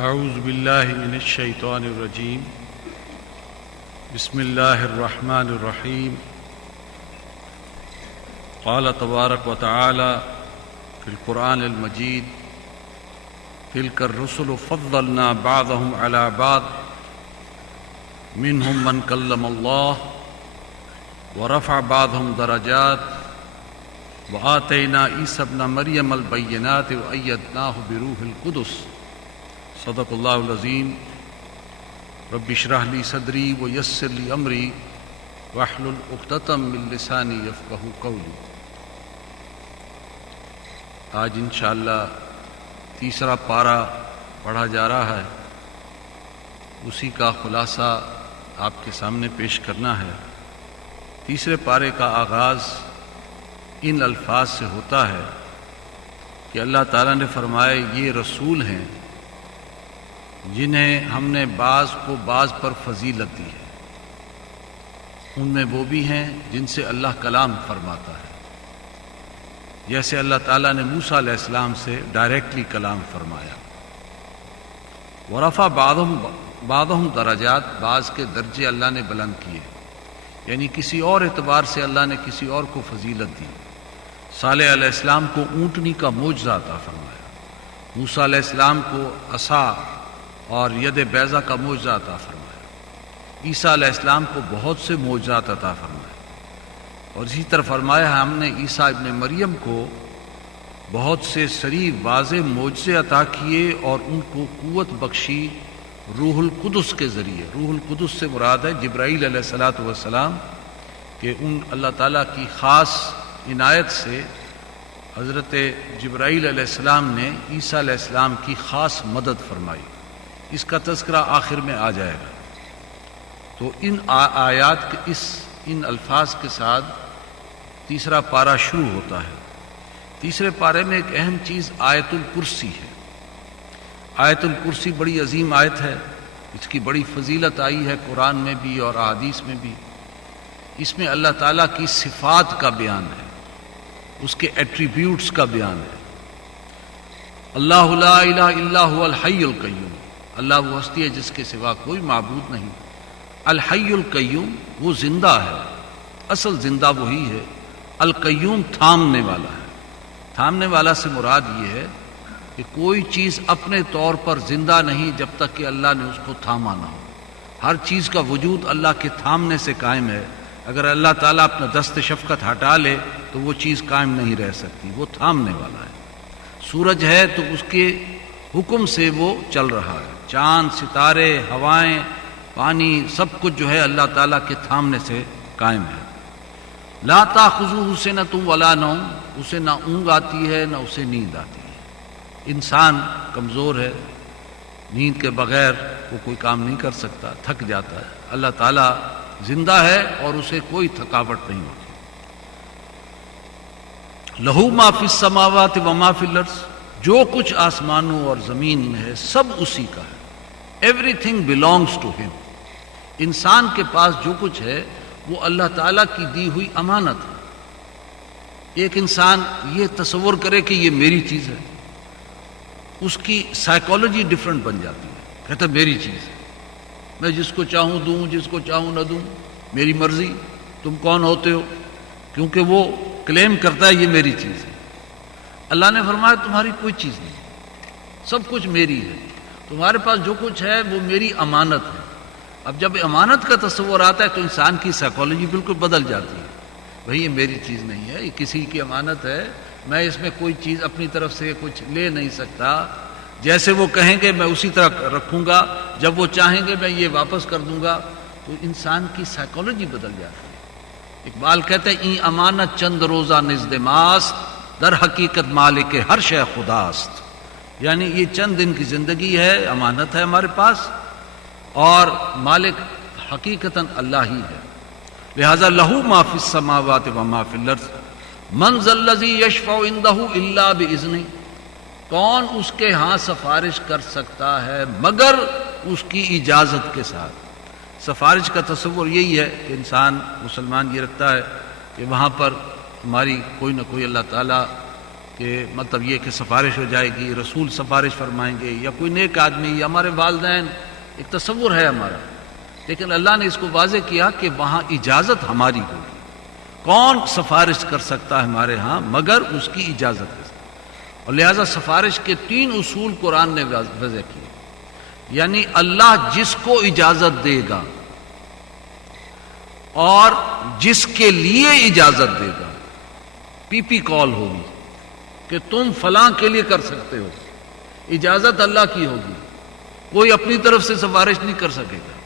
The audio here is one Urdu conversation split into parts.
اعوذ باللہ من الشیطان الرجیم بسم اللہ الرحمن الرحیم قال تبارک و تعالی فی القرآن المجید تلک الرسل فضلنا بعضهم علی بعض منهم من کلم اللہ ورفع بعضهم درجات وآتینا عیسی ابن مریم البینات وأیدناہ بروح القدس صدق اللہ العظیم رب اشرح لی صدری ویسر لی امری واحلل عقدۃ من لسانی یفقہوا قولی۔ آج انشاءاللہ تیسرا پارہ پڑھا جا رہا ہے، اسی کا خلاصہ آپ کے سامنے پیش کرنا ہے۔ تیسرے پارے کا آغاز ان الفاظ سے ہوتا ہے کہ اللہ تعالیٰ نے فرمایا یہ رسول ہیں جنہیں ہم نے بعض کو بعض پر فضیلت دی ہے۔ ان میں وہ بھی ہیں جن سے اللہ کلام فرماتا ہے، جیسے اللہ تعالیٰ نے موسیٰ علیہ السلام سے ڈائریکٹلی کلام فرمایا۔ ورفع بعضهم درجات، بعض کے درجے اللہ نے بلند کیے، یعنی کسی اور اعتبار سے اللہ نے کسی اور کو فضیلت دی۔ صالح علیہ السلام کو اونٹنی کا معجزہ عطا فرمایا، موسیٰ علیہ السلام کو عصا اور ید بیضہ کا معجزہ عطا فرمایا، عیسیٰ علیہ السلام کو بہت سے معجزات عطا فرمائے، اور اسی طرح فرمایا ہم نے عیسیٰ ابن مریم کو بہت سے صریح واضح معجزے عطا کیے اور ان کو قوت بخشی روح القدس کے ذریعے۔ روح القدس سے مراد ہے جبرائیل علیہ الصلاۃ والسلام، کہ ان اللہ تعالیٰ کی خاص عنایت سے حضرت جبرائیل علیہ السلام نے عیسیٰ علیہ السلام کی خاص مدد فرمائی۔ اس کا تذکرہ آخر میں آ جائے گا۔ تو ان آیات کے ان الفاظ کے ساتھ تیسرا پارہ شروع ہوتا ہے۔ تیسرے پارے میں ایک اہم چیز آیت الکرسی ہے۔ آیت الکرسی بڑی عظیم آیت ہے، اس کی بڑی فضیلت آئی ہے قرآن میں بھی اور احادیث میں بھی۔ اس میں اللہ تعالیٰ کی صفات کا بیان ہے، اس کے ایٹریبیوٹس کا بیان ہے۔ اللہ لا الہ الا هو الحی القیوم، اللہ وہ ہستی ہے جس کے سوا کوئی معبود نہیں۔ الحی القیوم، وہ زندہ ہے، اصل زندہ وہی ہے۔ القیوم، تھامنے والا ہے۔ تھامنے والا سے مراد یہ ہے کہ کوئی چیز اپنے طور پر زندہ نہیں جب تک کہ اللہ نے اس کو تھاما نہ ہو۔ ہر چیز کا وجود اللہ کے تھامنے سے قائم ہے۔ اگر اللہ تعالیٰ اپنا دست شفقت ہٹا لے تو وہ چیز قائم نہیں رہ سکتی، وہ تھامنے والا ہے۔ سورج ہے تو اس کے حکم سے وہ چل رہا ہے، چاند، ستارے، ہوائیں، پانی، سب کچھ جو ہے اللہ تعالیٰ کے تھامنے سے قائم ہے۔ لا تأخذہ سنۃ ولا نوم، اسے نہ اونگ آتی ہے نہ اسے نیند آتی ہے۔ انسان کمزور ہے، نیند کے بغیر وہ کوئی کام نہیں کر سکتا، تھک جاتا ہے۔ اللہ تعالیٰ زندہ ہے اور اسے کوئی تھکاوٹ نہیں ہوتی۔ لہو ما فی السماوات و ما فی الارض، جو کچھ آسمانوں اور زمین میں ہے سب اسی کا ہے۔ ایوری تھنگ بلانگس ٹو ہم۔ انسان کے پاس جو کچھ ہے وہ اللہ تعالیٰ کی دی ہوئی امانت ہے۔ ایک انسان یہ تصور کرے کہ یہ میری چیز ہے، اس کی سائیکالوجی ڈفرنٹ بن جاتی ہے۔ کہتا ہے میری چیز ہے، میں جس کو چاہوں دوں، جس کو چاہوں نہ دوں، میری مرضی۔ تم کون ہوتے ہو؟ کیونکہ وہ کلیم کرتا ہے یہ میری چیز ہے۔ اللہ نے فرمایا تمہاری کوئی چیز نہیں، سب کچھ میری ہے، تمہارے پاس جو کچھ ہے وہ میری امانت ہے۔ اب جب امانت کا تصور آتا ہے تو انسان کی سائیکالوجی بالکل بدل جاتی ہے۔ بھئی یہ میری چیز نہیں ہے، یہ کسی کی امانت ہے، میں اس میں کوئی چیز اپنی طرف سے کچھ لے نہیں سکتا۔ جیسے وہ کہیں گے میں اسی طرح رکھوں گا، جب وہ چاہیں گے میں یہ واپس کر دوں گا۔ تو انسان کی سائیکالوجی بدل جاتی ہے۔ اقبال کہتے ہیں این امانت چند روزہ نزد ماست، در حقیقت مالک ہر شے خداست۔ یعنی یہ چند دن کی زندگی ہے، امانت ہے ہمارے پاس، اور مالک حقیقتاً اللہ ہی ہے۔ لہذا لہو ما فی السماوات و ما فی الارض من ذا الذی یشفع عندہ الا باذنہ، کون اس کے ہاں سفارش کر سکتا ہے مگر اس کی اجازت کے ساتھ۔ سفارش کا تصور یہی ہے کہ انسان مسلمان یہ رکھتا ہے کہ وہاں پر ہماری کوئی نہ کوئی اللہ تعالیٰ کہ مطلب یہ کہ سفارش ہو جائے گی، رسول سفارش فرمائیں گے، یا کوئی نیک آدمی یا ہمارے والدین، ایک تصور ہے ہمارا، لیکن اللہ نے اس کو واضح کیا کہ وہاں اجازت ہماری ہوگی۔ کون سفارش کر سکتا ہے ہمارے ہاں مگر اس کی اجازت کے ساتھ، اور لہذا سفارش کے 3 اصول قرآن نے وضع کیے، یعنی اللہ جس کو اجازت دے گا اور جس کے لیے اجازت دے گا، پی پی کال ہوگی کہ تم فلاں کے لیے کر سکتے ہو، اجازت اللہ کی ہوگی، کوئی اپنی طرف سے سفارش نہیں کر سکے گا۔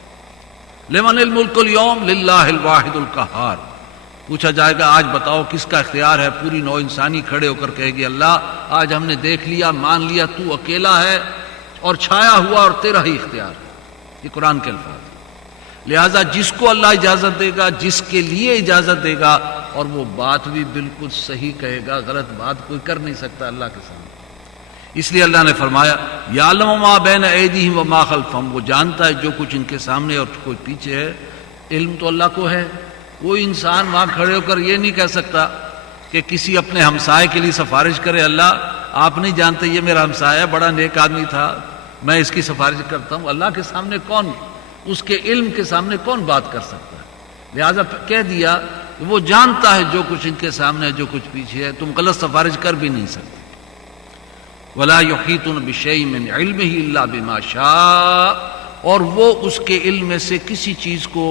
لمن الملک اليوم للہ الواحد القہار، پوچھا جائے گا آج بتاؤ کس کا اختیار ہے، پوری نوع انسانی کھڑے ہو کر کہے گی اللہ آج ہم نے دیکھ لیا، مان لیا تو اکیلا ہے اور چھایا ہوا اور تیرا ہی اختیار ہے۔ یہ قرآن کے الفاظ ہیں۔ لہذا جس کو اللہ اجازت دے گا، جس کے لیے اجازت دے گا، اور وہ بات بھی بالکل صحیح کہے گا، غلط بات کوئی کر نہیں سکتا اللہ کے سامنے۔ اس لیے اللہ نے فرمایا یعلم ما بین ایدیہم وما خلفہم، وہ جانتا ہے جو کچھ ان کے سامنے اور کوئی پیچھے ہے۔ علم تو اللہ کو ہے، کوئی انسان وہاں کھڑے ہو کر یہ نہیں کہہ سکتا کہ کسی اپنے ہمسائے کے لیے سفارش کرے، اللہ آپ نہیں جانتے یہ میرا ہمسایہ ہے، بڑا نیک آدمی تھا، میں اس کی سفارش کرتا ہوں۔ اللہ کے سامنے کون، اس کے علم کے سامنے کون بات کر سکتا ہے؟ لہذا کہہ دیا کہ وہ جانتا ہے جو کچھ ان کے سامنے ہے، جو کچھ پیچھے ہے، تم غلط سفارش کر بھی نہیں سکتے۔ وَلَا يُحِيطُونَ بِشَيْءٍ مِّنْ عِلْمِهِ إِلَّا بِمَا شَاءَ، اور وہ اس کے علم میں سے کسی چیز کو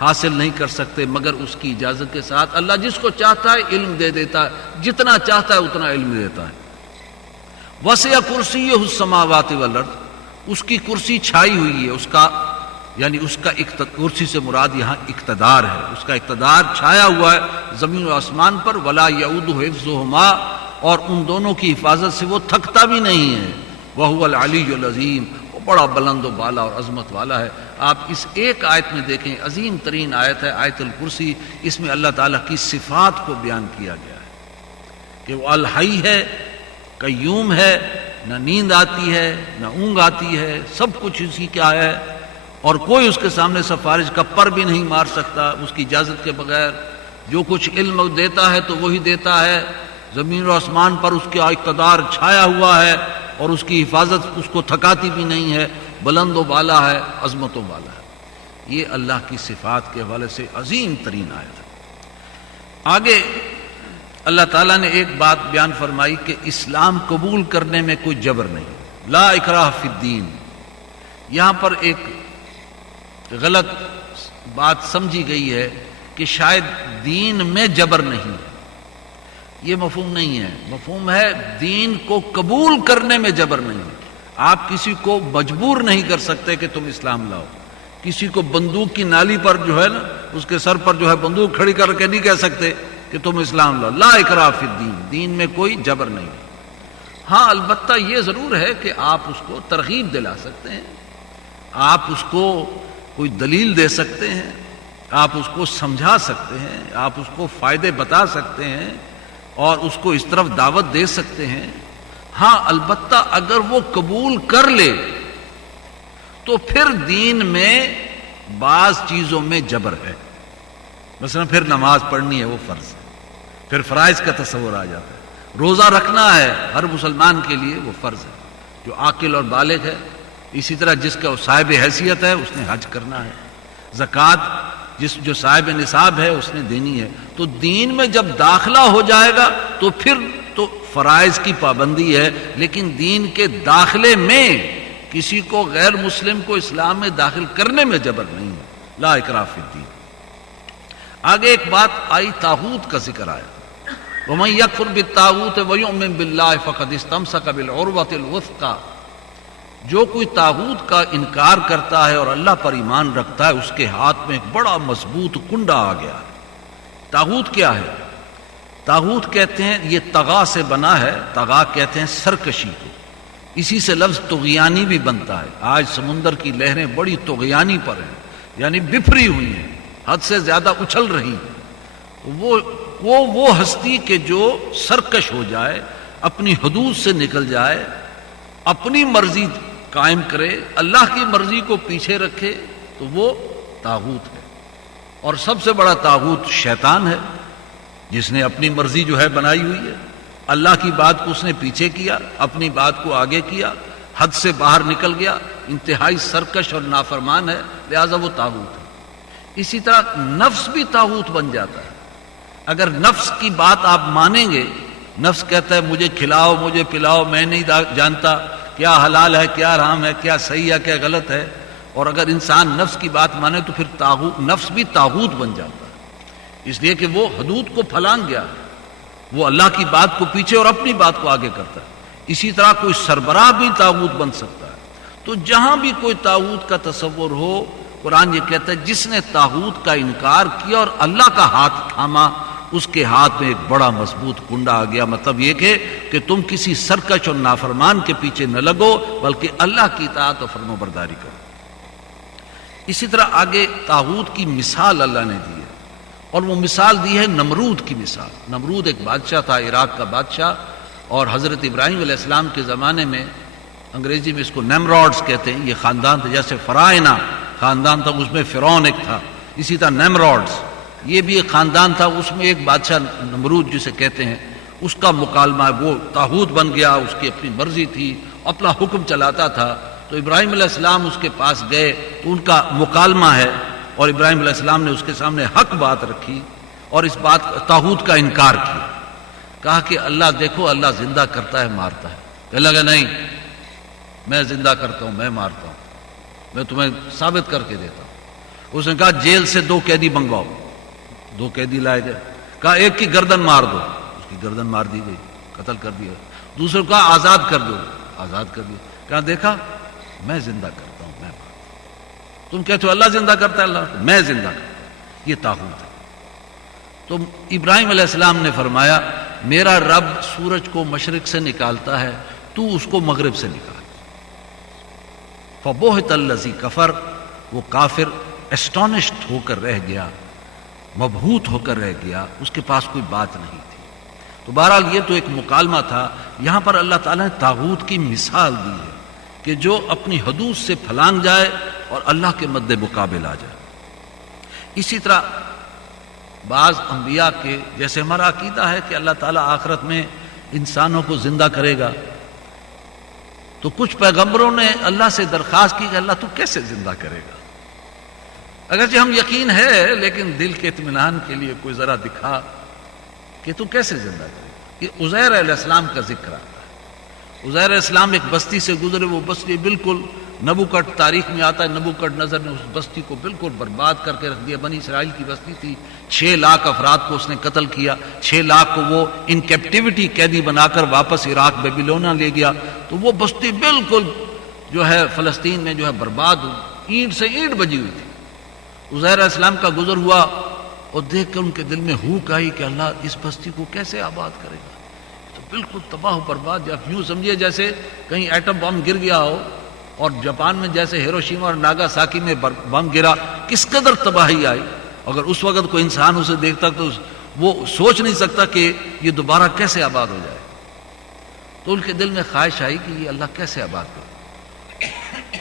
حاصل نہیں کر سکتے مگر اس کی اجازت کے ساتھ۔ اللہ جس کو چاہتا ہے علم دے دیتا ہے، جتنا چاہتا ہے اتنا علم دیتا ہے۔ وسع کرسیہ السماوات والارض، اس کی کرسی چھائی ہوئی ہے، اس کا یعنی اس کا کرسی سے مراد یہاں اقتدار ہے، اس کا اقتدار چھایا ہوا ہے زمین و آسمان پر۔ ولا یعودہ حفظہما، اور ان دونوں کی حفاظت سے وہ تھکتا بھی نہیں ہے۔ وہو العلی العظیم، وہ بڑا بلند و بالا اور عظمت والا ہے۔ آپ اس ایک آیت میں دیکھیں، عظیم ترین آیت ہے آیت الکرسی، اس میں اللہ تعالیٰ کی صفات کو بیان کیا گیا ہے کہ وہ الحی ہے، قیوم ہے، نہ نیند آتی ہے نہ اونگ آتی ہے، سب کچھ اسی کا ہے، اور کوئی اس کے سامنے سفارش کا پر بھی نہیں مار سکتا اس کی اجازت کے بغیر۔ جو کچھ علم دیتا ہے تو وہی دیتا ہے، زمین و آسمان پر اس کا اقتدار چھایا ہوا ہے، اور اس کی حفاظت اس کو تھکاتی بھی نہیں ہے، بلند و بالا ہے، عظمت و بالا ہے۔ یہ اللہ کی صفات کے حوالے سے عظیم ترین آیت ہے۔ آگے اللہ تعالیٰ نے ایک بات بیان فرمائی کہ اسلام قبول کرنے میں کوئی جبر نہیں، لا اکراہ فی الدین۔ یہاں پر ایک غلط بات سمجھی گئی ہے کہ شاید دین میں جبر نہیں، یہ مفہوم نہیں ہے۔ مفہوم ہے دین کو قبول کرنے میں جبر نہیں۔ آپ کسی کو مجبور نہیں کر سکتے کہ تم اسلام لاؤ، کسی کو بندوق کی نالی پر جو ہے نا اس کے سر پر جو ہے بندوق کھڑی کر کے نہیں کہہ سکتے کہ تم اسلام لاؤ۔ لا اکراہ فی الدین، دین میں کوئی جبر نہیں۔ ہاں البتہ یہ ضرور ہے کہ آپ اس کو ترغیب دلا سکتے ہیں، آپ اس کو کوئی دلیل دے سکتے ہیں، آپ اس کو سمجھا سکتے ہیں، آپ اس کو فائدے بتا سکتے ہیں اور اس کو اس طرف دعوت دے سکتے ہیں۔ ہاں البتہ اگر وہ قبول کر لے تو پھر دین میں بعض چیزوں میں جبر ہے، مثلا پھر نماز پڑھنی ہے وہ فرض ہے، پھر فرائض کا تصور آ جاتا ہے۔ روزہ رکھنا ہے ہر مسلمان کے لیے وہ فرض ہے، جو عاقل اور بالغ ہے۔ اسی طرح جس کا صاحب حیثیت ہے اس نے حج کرنا ہے۔ زکوٰۃ جو صاحب نصاب ہے اس نے دینی ہے۔ تو دین میں جب داخلہ ہو جائے گا تو پھر تو فرائض کی پابندی ہے، لیکن دین کے داخلے میں کسی کو غیر مسلم کو اسلام میں داخل کرنے میں جبر نہیں ہے۔ لا اکراہ فی الدین۔ آگے ایک بات آئی، طاغوت کا ذکر آیا، وَمَن يَكْفُرْ بِالطَّاغُوتِ وَيُؤْمِن بِاللَّهِ فَقَدِ اسْتَمْسَكَ بِالْعُرْوَةِ الْوُثْقَىٰ، جو کوئی طاغوت کا انکار کرتا ہے اور اللہ پر ایمان رکھتا ہے اس کے ہاتھ میں ایک بڑا مضبوط کنڈا آ گیا ہے۔ طاغوت کیا ہے؟ طاغوت کہتے ہیں، یہ طغا سے بنا ہے، طغا کہتے ہیں سرکشی کو، اسی سے لفظ طغیانی بھی بنتا ہے۔ آج سمندر کی لہریں بڑی طغیانی پر ہیں، یعنی بفری ہوئی ہیں، حد سے زیادہ اچھل رہی ہیں۔ وہ ہستی کہ جو سرکش ہو جائے، اپنی حدود سے نکل جائے، اپنی مرضی قائم کرے، اللہ کی مرضی کو پیچھے رکھے، تو وہ طاغوت ہے۔ اور سب سے بڑا طاغوت شیطان ہے، جس نے اپنی مرضی جو ہے بنائی ہوئی ہے۔ اللہ کی بات کو اس نے پیچھے کیا، اپنی بات کو آگے کیا، حد سے باہر نکل گیا، انتہائی سرکش اور نافرمان ہے، لہذا وہ طاغوت ہے۔ اسی طرح نفس بھی طاغوت بن جاتا ہے۔ اگر نفس کی بات آپ مانیں گے، نفس کہتا ہے مجھے کھلاؤ، مجھے پلاؤ، میں نہیں جانتا کیا حلال ہے، کیا حرام ہے، کیا صحیح ہے، کیا غلط ہے، اور اگر انسان نفس کی بات مانے تو پھر نفس بھی طاغوت بن جاتا ہے، اس لیے کہ وہ حدود کو پھلانگ گیا، وہ اللہ کی بات کو پیچھے اور اپنی بات کو آگے کرتا ہے۔ اسی طرح کوئی سربراہ بھی طاغوت بن سکتا ہے۔ تو جہاں بھی کوئی طاغوت کا تصور ہو، قرآن یہ کہتا ہے جس نے طاغوت کا انکار کیا اور اللہ کا ہاتھ تھاما، اس کے ہاتھ میں ایک بڑا مضبوط کنڈا آ گیا۔ مطلب یہ کہ تم کسی سرکش اور نافرمان کے پیچھے نہ لگو، بلکہ اللہ کی اطاعت اور فرما برداری کرو۔ اسی طرح آگے طاغوت کی مثال اللہ نے دی ہے، اور وہ مثال دی ہے نمرود کی مثال۔ نمرود ایک بادشاہ تھا، عراق کا بادشاہ، اور حضرت ابراہیم علیہ السلام کے زمانے میں، انگریزی میں اس کو نیمراڈز کہتے ہیں، یہ خاندان تھا، جیسے فرائنا خاندان تھا، اس میں فرعون ایک تھا، اسی طرح نیمراڈز یہ بھی ایک خاندان تھا، اس میں ایک بادشاہ نمرود جسے کہتے ہیں، اس کا مکالمہ، وہ طاغوت بن گیا، اس کی اپنی مرضی تھی، اپنا حکم چلاتا تھا۔ تو ابراہیم علیہ السلام اس کے پاس گئے تو ان کا مکالمہ ہے، اور ابراہیم علیہ السلام نے اس کے سامنے حق بات رکھی اور اس بات طاغوت کا انکار کیا۔ کہا کہ اللہ دیکھو، اللہ زندہ کرتا ہے، مارتا ہے۔ کہنے لگا نہیں، میں زندہ کرتا ہوں، میں مارتا ہوں، میں تمہیں ثابت کر کے دیتا ہوں۔ اس نے کہا جیل سے 2 قیدی منگواؤ، 2 قیدی لائے گئے۔ کہا ایک کی گردن مار دو، اس کی گردن مار دی گئی، قتل کر دیا۔ دوسرے کو کہا آزاد کر دو، آزاد کر دیا۔ کہا دیکھا میں زندہ کرتا ہوں، میں مارتا ہوں۔ تم کہتے ہو اللہ زندہ کرتا ہے، اللہ میں زندہ کرتا ہوں، یہ طاغوت ہے۔ تو ابراہیم علیہ السلام نے فرمایا میرا رب سورج کو مشرق سے نکالتا ہے، تو اس کو مغرب سے نکال۔ فبہت الذی کفر، وہ کافر اسٹانشڈ ہو کر رہ گیا، مبہوت ہو کر رہ گیا، اس کے پاس کوئی بات نہیں تھی۔ تو بہرحال یہ تو ایک مکالمہ تھا۔ یہاں پر اللہ تعالیٰ نے طاغوت کی مثال دی ہے کہ جو اپنی حدود سے پھلانگ جائے اور اللہ کے مد مقابل آ جائے۔ اسی طرح بعض انبیاء کے، جیسے ہمارا عقیدہ ہے کہ اللہ تعالیٰ آخرت میں انسانوں کو زندہ کرے گا، تو کچھ پیغمبروں نے اللہ سے درخواست کی کہ اللہ تو کیسے زندہ کرے گا؟ اگرچہ ہم یقین ہے، لیکن دل کے اطمینان کے لیے کوئی ذرا دکھا کہ تو کیسے زندہ کرے گا۔ یہ عزیر علیہ السلام کا ذکر آتا ہے۔ عزیر علیہ السلام ایک بستی سے گزرے، وہ بستی بالکل نبوکٹ تاریخ میں آتا ہے، نبوکٹ نظر نے اس بستی کو بالکل برباد کر کے رکھ دیا۔ بنی اسرائیل کی بستی تھی، 6 لاکھ افراد کو اس نے قتل کیا، 6 لاکھ کو وہ ان کیپٹیوٹی قیدی بنا کر واپس عراق بیبیلونا لے گیا۔ تو وہ بستی بالکل جو ہے فلسطین میں جو ہے برباد ہوئی، اینٹ سے اینٹ بجی ہوئی تھی۔ عزیر علیہ السلام کا گزر ہوا اور دیکھ کر ان کے دل میں ہوک آئی کہ اللہ اس بستی کو کیسے آباد کرے گا، تو بالکل تباہ و برباد۔ آپ یوں سمجھیے جیسے کہیں ایٹم بم گر گیا ہو، اور جاپان میں جیسے ہیروشیما اور ناگاساکی میں بم گرا، کس قدر تباہی آئی۔ اگر اس وقت کوئی انسان اسے دیکھتا تو وہ سوچ نہیں سکتا کہ یہ دوبارہ کیسے آباد ہو جائے۔ تو ان کے دل میں خواہش آئی کہ یہ اللہ کیسے آباد کرے۔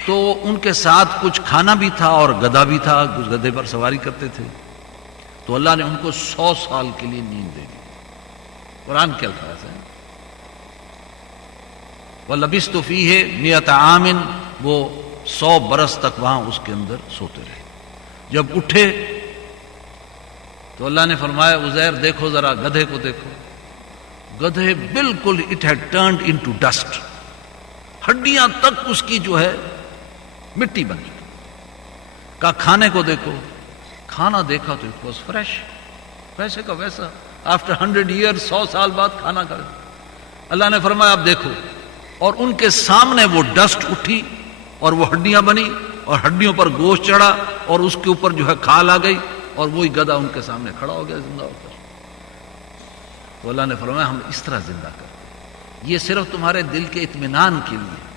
تو ان کے ساتھ کچھ کھانا بھی تھا اور گدھا بھی تھا، کچھ گدھے پر سواری کرتے تھے۔ تو اللہ نے ان کو 100 سال کے لیے نیند دے دی۔ قرآن کے الفاظ ہیں وَلَبِثْتُ فِيهِ 100 عَامٍ، وہ 100 برس تک وہاں اس کے اندر سوتے رہے۔ جب اٹھے تو اللہ نے فرمایا عزیر دیکھو ذرا گدھے کو دیکھو۔ گدھے بالکل it had turned into dust, ہڈیاں تک اس کی جو ہے مٹی بن چکی۔ کہا کھانے کو دیکھو، کھانا دیکھا تو اٹ واز فریش، ویسے کا ویسا، آفٹر 100 ایئر، 100 سال بعد کھانا کھا۔ اللہ نے فرمایا اب دیکھو، اور ان کے سامنے وہ ڈسٹ اٹھی اور وہ ہڈیاں بنی اور ہڈیوں پر گوشت چڑھا اور اس کے اوپر جو ہے کھال آ گئی، اور وہی گدھا ان کے سامنے کھڑا ہو گیا زندہ ہو کر۔ تو اللہ نے فرمایا ہم اس طرح زندہ کریں۔ یہ صرف تمہارے دل کے اطمینان کے لیے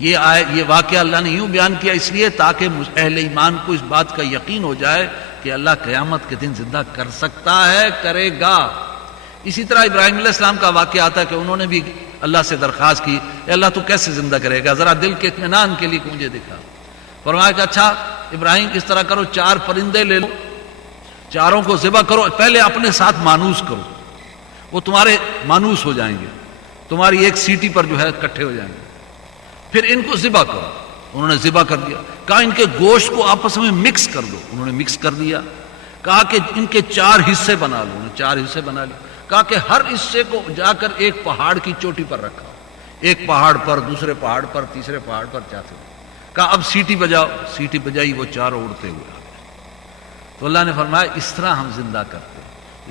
یہ واقعہ اللہ نے یوں بیان کیا، اس لیے تاکہ اہل ایمان کو اس بات کا یقین ہو جائے کہ اللہ قیامت کے دن زندہ کر سکتا ہے، کرے گا۔ اسی طرح ابراہیم علیہ السلام کا واقعہ آتا ہے کہ انہوں نے بھی اللہ سے درخواست کی کہ اللہ تو کیسے زندہ کرے گا، ذرا دل کے اطمینان کے لیے مجھے دکھا۔ فرمایا کہ اچھا ابراہیم اس طرح کرو، 4 پرندے لے لو، چاروں کو ذبح کرو، پہلے اپنے ساتھ مانوس کرو، وہ تمہارے مانوس ہو جائیں گے، تمہاری ایک سیٹی پر جو ہے اکٹھے ہو جائیں گے. پھر ان کو ذبح کرو. انہوں نے ذبح کر دیا. کہا ان کے گوشت کو آپس میں مکس کر دو. انہوں نے مکس کر دیا. کہا کہ ان کے 4 حصے بنا لو. انہوں نے 4 حصے بنا لیے. کہا کہ ہر حصے کو جا کر ایک پہاڑ کی چوٹی پر رکھا، ایک پہاڑ پر، دوسرے پہاڑ پر، تیسرے پہاڑ پر چاہتے ہو. کہا اب سیٹی بجاؤ. سیٹی بجائی، وہ چاروں اڑتے ہوئے آ گئے. تو اللہ نے فرمایا اس طرح ہم زندہ کرتے ہیں.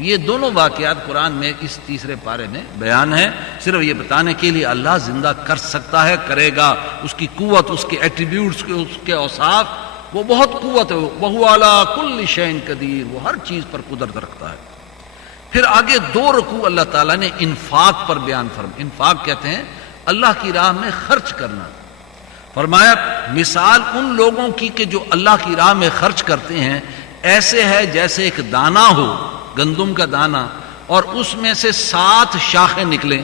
یہ دونوں واقعات قرآن میں اس تیسرے پارے میں بیان ہے، صرف یہ بتانے کے لیے اللہ زندہ کر سکتا ہے، کرے گا. اس کی قوت، اس کے ایٹریبیوٹس، اس کے اوصاف، وہ بہت قوت ہے. وَهُوَ عَلَىٰ كُلِّ شَيْءٍ قدیر، وہ ہر چیز پر قدرت رکھتا ہے. پھر آگے 2 رکوع اللہ تعالیٰ نے انفاق پر بیان فرمایا. انفاق کہتے ہیں اللہ کی راہ میں خرچ کرنا. فرمایا مثال ان لوگوں کی کہ جو اللہ کی راہ میں خرچ کرتے ہیں ایسے ہے جیسے ایک دانہ ہو، گندم کا دانہ، اور اس میں سے 7 شاخیں نکلیں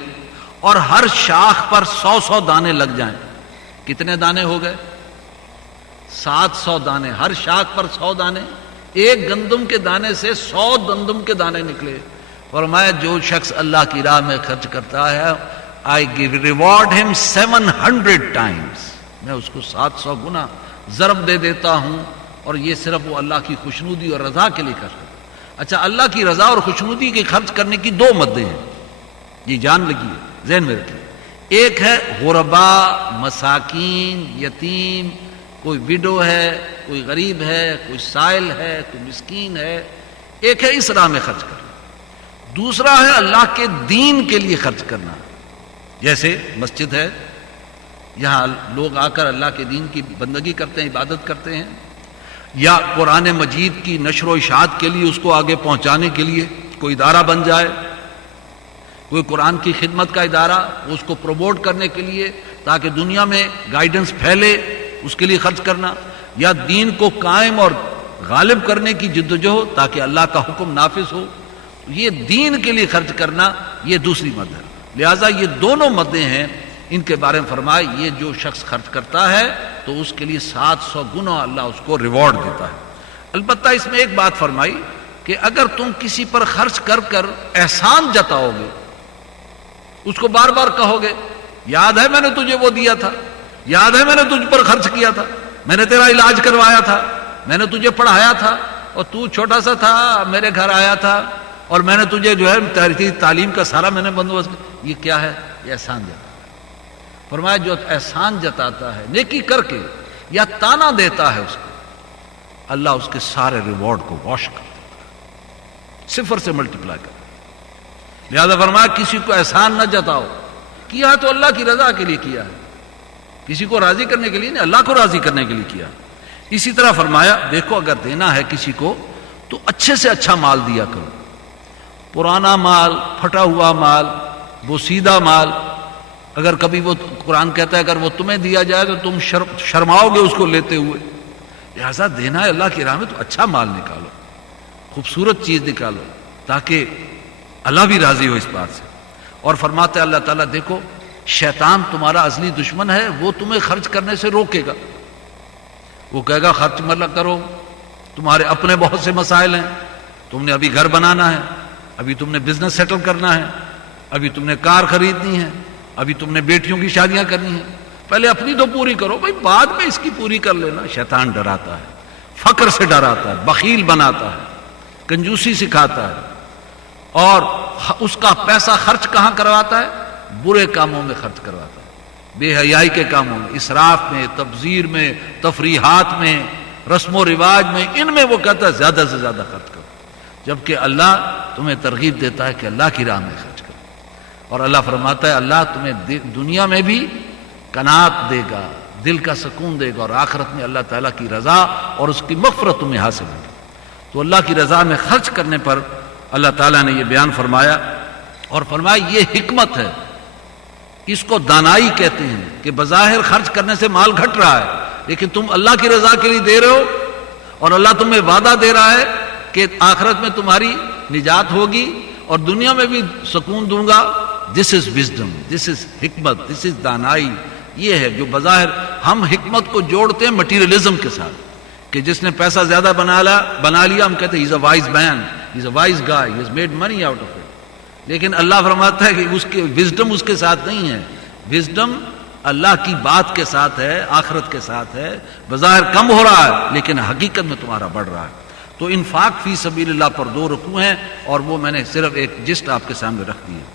اور ہر شاخ پر 100 دانے لگ جائیں. کتنے دانے ہو گئے؟ 700 دانے. ہر شاخ پر 100 دانے. ایک گندم کے دانے سے 100 گندم کے دانے نکلے. فرمایا جو شخص اللہ کی راہ میں خرچ کرتا ہے I give reward him 700 times. میں اس کو 700 گنا ضرب دے دیتا ہوں. اور یہ صرف وہ اللہ کی خوشنودی اور رضا کے لیے خرچ کرتا ہے. اچھا، اللہ کی رضا اور خوشنودی کے خرچ کرنے کی 2 مدیں ہیں. یہ جان لگی ہے، ذہن میں رکھیے. ایک ہے غربا، مساکین، یتیم، کوئی ویڈو ہے، کوئی غریب ہے، کوئی سائل ہے، کوئی مسکین ہے. ایک ہے اس راہ میں خرچ کرنا. دوسرا ہے اللہ کے دین کے لیے خرچ کرنا. جیسے مسجد ہے، یہاں لوگ آ کر اللہ کے دین کی بندگی کرتے ہیں، عبادت کرتے ہیں. یا قرآن مجید کی نشر و اشاعت کے لیے، اس کو آگے پہنچانے کے لیے کوئی ادارہ بن جائے، کوئی قرآن کی خدمت کا ادارہ، اس کو پروموٹ کرنے کے لیے تاکہ دنیا میں گائیڈنس پھیلے، اس کے لیے خرچ کرنا. یا دین کو قائم اور غالب کرنے کی جدوجہد تاکہ اللہ کا حکم نافذ ہو، یہ دین کے لیے خرچ کرنا، یہ دوسری مد ہے. لہٰذا یہ دونوں مدیں ہیں. ان کے بارے میں فرمایا یہ جو شخص خرچ کرتا ہے تو اس کے لیے 700 گنا اللہ اس کو ریوارڈ دیتا ہے. البتہ اس میں ایک بات فرمائی کہ اگر تم کسی پر خرچ کر کر احسان جتاؤ گے، اس کو بار بار کہو گے یاد ہے میں نے تجھے وہ دیا تھا، یاد ہے میں نے تجھ پر خرچ کیا تھا، میں نے تیرا علاج کروایا تھا، میں نے تجھے پڑھایا تھا، اور تو چھوٹا سا تھا میرے گھر آیا تھا، اور میں نے تجھے جو ہے تعلیم کا سارا میں نے بندوبست کیا. یہ کیا ہے؟ یہ احسان جتانا. فرمایا جو احسان جتاتا ہے نیکی کر کے یا تانا دیتا ہے اس کو، اللہ اس کے سارے ریوارڈ کو واش کر دیتا ہے، 0 سے ملٹیپلائی کر. لہذا فرمایا کسی کو احسان نہ جتاؤ. کیا ہے تو اللہ کی رضا کے لیے کیا ہے، کسی کو راضی کرنے کے لیے نہیں، اللہ کو راضی کرنے کے لیے کیا. اسی طرح فرمایا دیکھو اگر دینا ہے کسی کو تو اچھے سے اچھا مال دیا کرو. پرانا مال، پھٹا ہوا مال، وہ سیدھا مال، اگر کبھی وہ قرآن کہتا ہے اگر وہ تمہیں دیا جائے تو تم شرماؤ گے اس کو لیتے ہوئے. لہذا دینا ہے اللہ کی راہ میں تو اچھا مال نکالو، خوبصورت چیز نکالو تاکہ اللہ بھی راضی ہو اس بات سے. اور فرماتا ہے اللہ تعالیٰ دیکھو شیطان تمہارا ازلی دشمن ہے، وہ تمہیں خرچ کرنے سے روکے گا. وہ کہے گا خرچ مت کرو، تمہارے اپنے بہت سے مسائل ہیں، تم نے ابھی گھر بنانا ہے، ابھی تم نے بزنس سیٹل کرنا ہے، ابھی تم نے کار خریدنی ہے، ابھی تم نے بیٹیوں کی شادیاں کرنی ہیں، پہلے اپنی تو پوری کرو بھائی، بعد میں اس کی پوری کر لینا. شیطان ڈراتا ہے، فقر سے ڈراتا ہے، بخیل بناتا ہے، کنجوسی سکھاتا ہے، اور اس کا پیسہ خرچ کہاں کرواتا ہے؟ برے کاموں میں خرچ کرواتا ہے، بے حیائی کے کاموں میں، اسراف میں، تبذیر میں، تفریحات میں، رسم و رواج میں. ان میں وہ کہتا ہے زیادہ سے زیادہ خرچ کرو، جبکہ اللہ تمہیں ترغیب دیتا ہے کہ اللہ کی راہ میں خرچ کرو. اور اللہ فرماتا ہے اللہ تمہیں دنیا میں بھی قناعت دے گا، دل کا سکون دے گا، اور آخرت میں اللہ تعالیٰ کی رضا اور اس کی مغفرت تمہیں حاصل ہوگی. تو اللہ کی رضا میں خرچ کرنے پر اللہ تعالیٰ نے یہ بیان فرمایا، اور فرمایا یہ حکمت ہے. اس کو دانائی کہتے ہیں کہ بظاہر خرچ کرنے سے مال گھٹ رہا ہے، لیکن تم اللہ کی رضا کے لیے دے رہے ہو، اور اللہ تمہیں وعدہ دے رہا ہے کہ آخرت میں تمہاری نجات ہوگی اور دنیا میں بھی سکون دوں گا. دس از وزڈم، دس از حکمت، دس از دانائی. یہ ہے جو بظاہر ہم حکمت کو جوڑتے ہیں مٹیریلزم کے ساتھ، کہ جس نے پیسہ زیادہ بنا لیا ہم کہتے ہیں he's a wise man, he's a wise guy, he has made money out of it. لیکن اللہ فرماتا ہے کہ اس کے وزڈم اس کے ساتھ نہیں ہے. وزڈم اللہ کی بات کے ساتھ ہے، آخرت کے ساتھ ہے. بظاہر کم ہو رہا ہے لیکن حقیقت میں تمہارا بڑھ رہا ہے. تو انفاق فی سبیل اللہ پر 2 رکوع ہیں اور وہ میں نے صرف ایک جسٹ آپ کے سامنے رکھ دی ہے.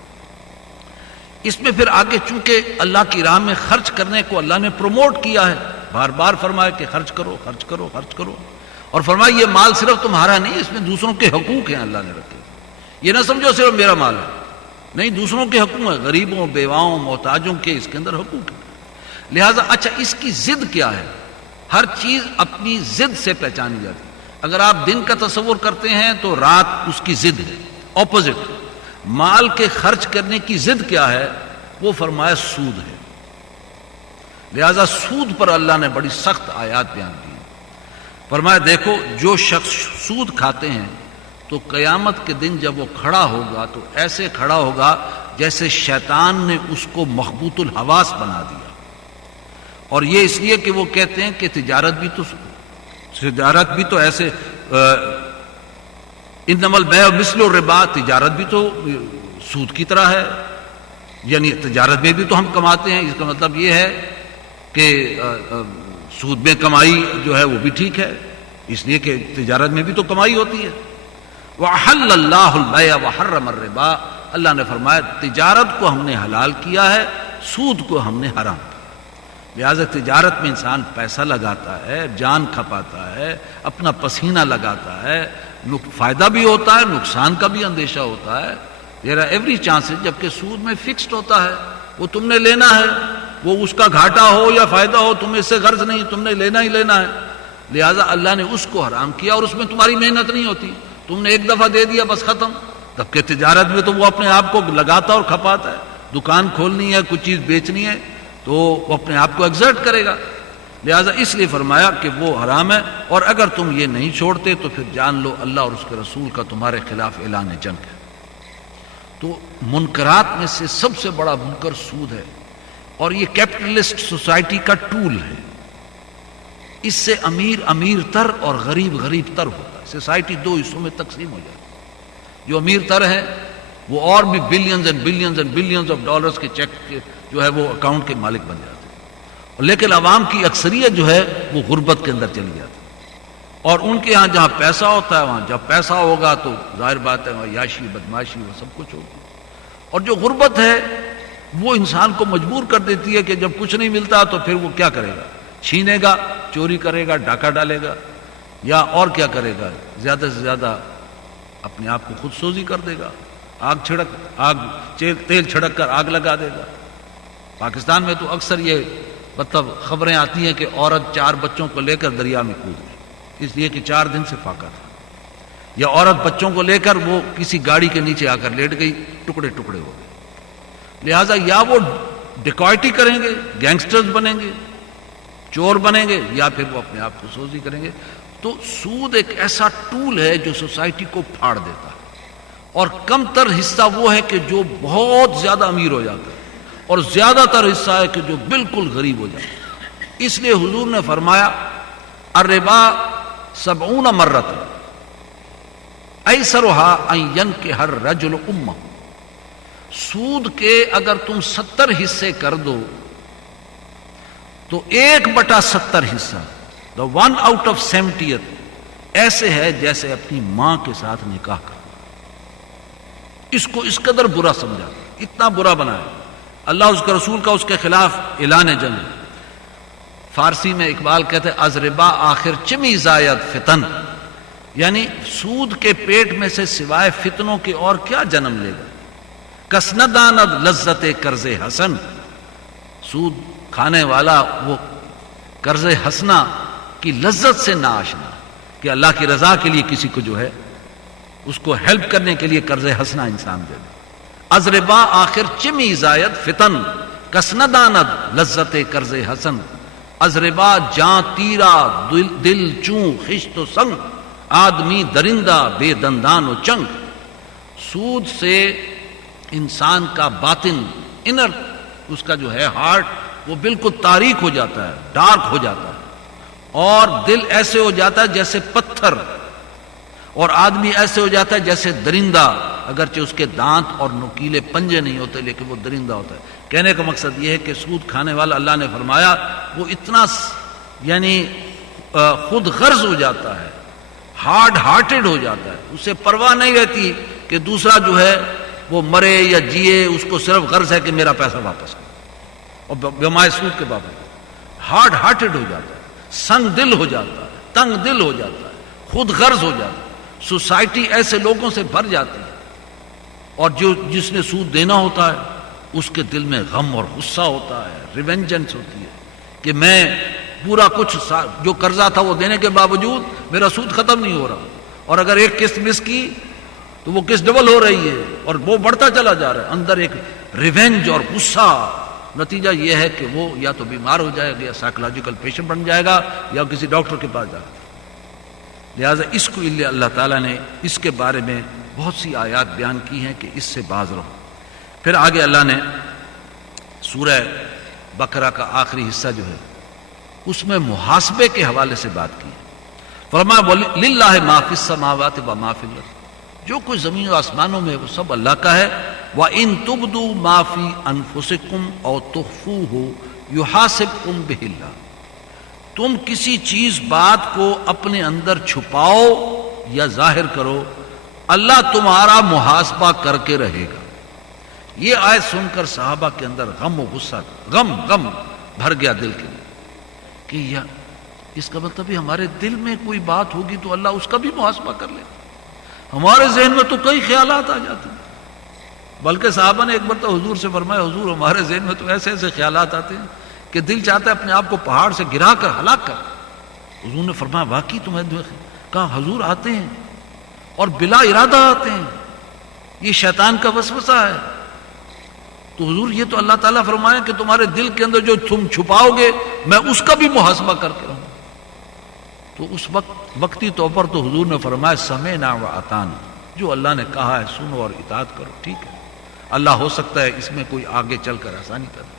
اس میں پھر آگے چونکہ اللہ کی راہ میں خرچ کرنے کو اللہ نے پروموٹ کیا ہے، بار بار فرمایا کہ خرچ کرو خرچ کرو خرچ کرو، اور فرمایا یہ مال صرف تمہارا نہیں، اس میں دوسروں کے حقوق ہیں اللہ نے رکھے. یہ نہ سمجھو صرف میرا مال ہے، نہیں، دوسروں کے حقوق ہیں، غریبوں بیواؤں محتاجوں کے اس کے اندر حقوق ہیں. لہٰذا اچھا اس کی ضد کیا ہے؟ ہر چیز اپنی ضد سے پہچانی جاتی ہے. اگر آپ دن کا تصور کرتے ہیں تو رات اس کی ضد ہے، اپوزٹ. مال کے خرچ کرنے کی ضد کیا ہے؟ وہ فرمایا سود ہے. لہذا سود پر اللہ نے بڑی سخت آیات بیان کی. فرمایا دیکھو جو شخص سود کھاتے ہیں تو قیامت کے دن جب وہ کھڑا ہوگا تو ایسے کھڑا ہوگا جیسے شیطان نے اس کو مخبوط الحواس بنا دیا. اور یہ اس لیے کہ وہ کہتے ہیں کہ تجارت بھی تو ایسے انما البیع مثل الربا، تجارت بھی تو سود کی طرح ہے، یعنی تجارت میں بھی تو ہم کماتے ہیں. اس کا مطلب یہ ہے کہ سود میں کمائی جو ہے وہ بھی ٹھیک ہے، اس لیے کہ تجارت میں بھی تو کمائی ہوتی ہے. وَأَحَلَّ اللَّهُ الْبَيْعَ وَحَرَّمَ الرِّبَا، اللہ نے فرمایا تجارت کو ہم نے حلال کیا ہے، سود کو ہم نے حرام کیا. لہٰذا تجارت میں انسان پیسہ لگاتا ہے، جان کھپاتا ہے، اپنا پسینہ لگاتا ہے، فائدہ بھی ہوتا ہے، نقصان کا بھی اندیشہ ہوتا ہے. There are every chances. جبکہ سود میں فکسڈ ہوتا ہے، وہ تم نے لینا ہے، وہ اس کا گھاٹا ہو یا فائدہ ہو تمہیں اس سے غرض نہیں، تم نے لینا ہی لینا ہے. لہٰذا اللہ نے اس کو حرام کیا اور اس میں تمہاری محنت نہیں ہوتی، تم نے ایک دفعہ دے دیا بس ختم. جبکہ تجارت میں تو وہ اپنے آپ کو لگاتا اور کھپاتا ہے. دکان کھولنی ہے، کچھ چیز بیچنی ہے تو وہ اپنے آپ کو ایگزرٹ کرے گا. لہٰذا اس لیے فرمایا کہ وہ حرام ہے. اور اگر تم یہ نہیں چھوڑتے تو پھر جان لو اللہ اور اس کے رسول کا تمہارے خلاف اعلان جنگ ہے. تو منکرات میں سے سب سے بڑا منکر سود ہے، اور یہ کیپٹلسٹ سوسائٹی کا ٹول ہے. اس سے امیر امیر تر اور غریب غریب تر ہوتا ہے. سوسائٹی 2 حصوں میں تقسیم ہو جاتی ہے. جو امیر تر ہے وہ اور بھی billions and billions and billions of dollars کے چیک جو ہے وہ اکاؤنٹ کے مالک بن جاتے ہیں. لیکن عوام کی اکثریت جو ہے وہ غربت کے اندر چلی جاتی ہے. اور ان کے ہاں جہاں پیسہ ہوتا ہے وہاں جب پیسہ ہوگا تو ظاہر بات ہے وہاں یاشی بدماشی وہ سب کچھ ہوگا. اور جو غربت ہے وہ انسان کو مجبور کر دیتی ہے کہ جب کچھ نہیں ملتا تو پھر وہ کیا کرے گا؟ چھینے گا، چوری کرے گا، ڈاکہ ڈالے گا، یا اور کیا کرے گا؟ زیادہ سے زیادہ اپنے آپ کو خود سوزی کر دے گا، تیل چھڑک کر آگ لگا دے گا. پاکستان میں تو اکثر یہ مطلب خبریں آتی ہیں کہ عورت 4 بچوں کو لے کر دریا میں کود گئی اس لیے کہ 4 دن سے فاقہ تھا، یا عورت بچوں کو لے کر وہ کسی گاڑی کے نیچے آ کر لیٹ گئی، ٹکڑے ٹکڑے ہو گئے. لہٰذا یا وہ ڈکیتی کریں گے، گینگسٹرز بنیں گے، چور بنیں گے، یا پھر وہ اپنے آپ کو سوزی کریں گے. تو سود ایک ایسا ٹول ہے جو سوسائٹی کو پھاڑ دیتا ہے. اور کم تر حصہ وہ ہے کہ جو بہت زیادہ امیر ہو جاتا ہے، اور زیادہ تر حصہ ہے کہ جو بالکل غریب ہو جاتا ہے. اس لیے حضور نے فرمایا الربا 70 مرۃ ایسرها ان ينكح الرجل امه. سود کے اگر تم 70 حصے کر دو تو 1/70 حصہ the 1/70 ایسے ہے جیسے اپنی ماں کے ساتھ نکاح کر. اس کو اس قدر برا سمجھا، اتنا برا بنایا. اللہ اس کے رسول کا اس کے خلاف اعلان جنگ. فارسی میں اقبال کہتے ہیں از ربا آخر چمی زاید فتن، یعنی سود کے پیٹ میں سے سوائے فتنوں کے اور کیا جنم لے گا. کس نہ داند لذت قرض حسن، سود کھانے والا وہ قرض حسنہ کی لذت سے نہ آشنا کہ اللہ کی رضا کے لیے کسی کو جو ہے اس کو ہیلپ کرنے کے لیے قرض حسنہ انسان دے دے. از ربا آخر چمی زاید فتن کس نہ داند لذت قرض حسن. از ربا جاں تیرا دل چوں خشت و سنگ، آدمی درندہ بے دندان و چنگ. سود سے انسان کا باطن انر اس کا جو ہے ہارٹ وہ بالکل تاریک ہو جاتا ہے، ڈارک ہو جاتا ہے، اور دل ایسے ہو جاتا ہے جیسے پتھر. اور آدمی ایسے ہو جاتا ہے جیسے درندہ، اگرچہ اس کے دانت اور نکیلے پنجے نہیں ہوتے لیکن وہ درندہ ہوتا ہے۔ کہنے کا مقصد یہ ہے کہ سود کھانے والا اللہ نے فرمایا وہ اتنا یعنی خود غرض ہو جاتا ہے، ہارڈ ہارٹڈ ہو جاتا ہے، اسے پرواہ نہیں رہتی کہ دوسرا جو ہے وہ مرے یا جیے، اس کو صرف غرض ہے کہ میرا پیسہ واپس کرو، اور بمائے سود کے بابت ہارڈ ہارٹڈ ہو جاتا ہے، سنگ دل ہو جاتا ہے، تنگ دل ہو جاتا ہے، خود غرض ہو جاتا ہے۔ سوسائٹی ایسے لوگوں سے بھر جاتی ہے، اور جس نے سود دینا ہوتا ہے اس کے دل میں غم اور غصہ ہوتا ہے، ریونجنس ہوتی ہے کہ میں پورا کچھ جو قرضہ تھا وہ دینے کے باوجود میرا سود ختم نہیں ہو رہا، اور اگر ایک قسط مس کی تو وہ قسط ڈبل ہو رہی ہے اور وہ بڑھتا چلا جا رہا ہے، اندر ایک ریونج اور غصہ۔ نتیجہ یہ ہے کہ وہ یا تو بیمار ہو جائے گا یا سائیکولوجیکل پیشنٹ بن جائے گا یا کسی ڈاکٹر کے پاس جائے گا۔ لہٰذا اس کو اللہ تعالیٰ نے اس کے بارے میں بہت سی آیات بیان کی ہیں کہ اس سے باز رہو۔ پھر آگے اللہ نے سورہ بقرہ کا آخری حصہ جو ہے اس میں محاسبے کے حوالے سے بات کی ہے۔ فرمایا للہ ما فی السماوات و ما فی الارض، جو کچھ زمین و آسمانوں میں وہ سب اللہ کا ہے۔ وَإِن تُبْدُوا مَا فِي أَنفُسِكُمْ أَوْ تُخْفُوهُ يُحَاسِبْكُمْ بِهِ اللَّهُ، تم کسی چیز بات کو اپنے اندر چھپاؤ یا ظاہر کرو، اللہ تمہارا محاسبہ کر کے رہے گا۔ یہ آیت سن کر صحابہ کے اندر غم و غصہ غم بھر گیا دل کے لیے کہ اس کا مطلب ہمارے دل میں کوئی بات ہوگی تو اللہ اس کا بھی محاسبہ کر لے۔ ہمارے ذہن میں تو کئی خیالات آ جاتے ہیں، بلکہ صحابہ نے ایک بار تو حضور سے فرمایا حضور ہمارے ذہن میں تو ایسے ایسے خیالات آتے ہیں کہ دل چاہتا ہے اپنے آپ کو پہاڑ سے گرا کر ہلاک کر۔ حضور نے فرمایا واقعی تمہیں؟ کہا حضور آتے ہیں اور بلا ارادہ آتے ہیں، یہ شیطان کا وسوسہ ہے۔ تو حضور یہ تو اللہ تعالیٰ فرمایا کہ تمہارے دل کے اندر جو تم چھپاؤ گے میں اس کا بھی محاسبہ کر کے رہوں۔ تو اس وقتی طور پر تو حضور نے فرمایا سمعنا و اطعنا، جو اللہ نے کہا ہے سنو اور اطاعت کرو، ٹھیک ہے۔ اللہ ہو سکتا ہے اس میں کوئی آگے چل کر آسانی پیدا،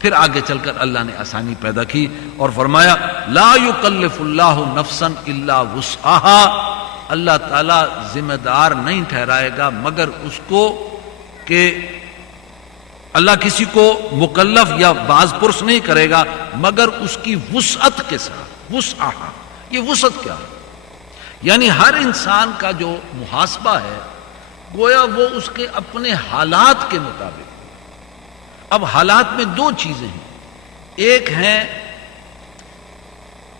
پھر آگے چل کر اللہ نے آسانی پیدا کی اور فرمایا لا یکلف اللہ نفسا الا وسعها، اللہ تعالیٰ ذمہ دار نہیں ٹھہرائے گا مگر اس کو کہ اللہ کسی کو مکلف یا باز پرس نہیں کرے گا مگر اس کی وسعت کے ساتھ۔ وسعها، یہ وسعت کیا ہے؟ یعنی ہر انسان کا جو محاسبہ ہے گویا وہ اس کے اپنے حالات کے مطابق۔ اب حالات میں دو چیزیں ہیں، ایک ہیں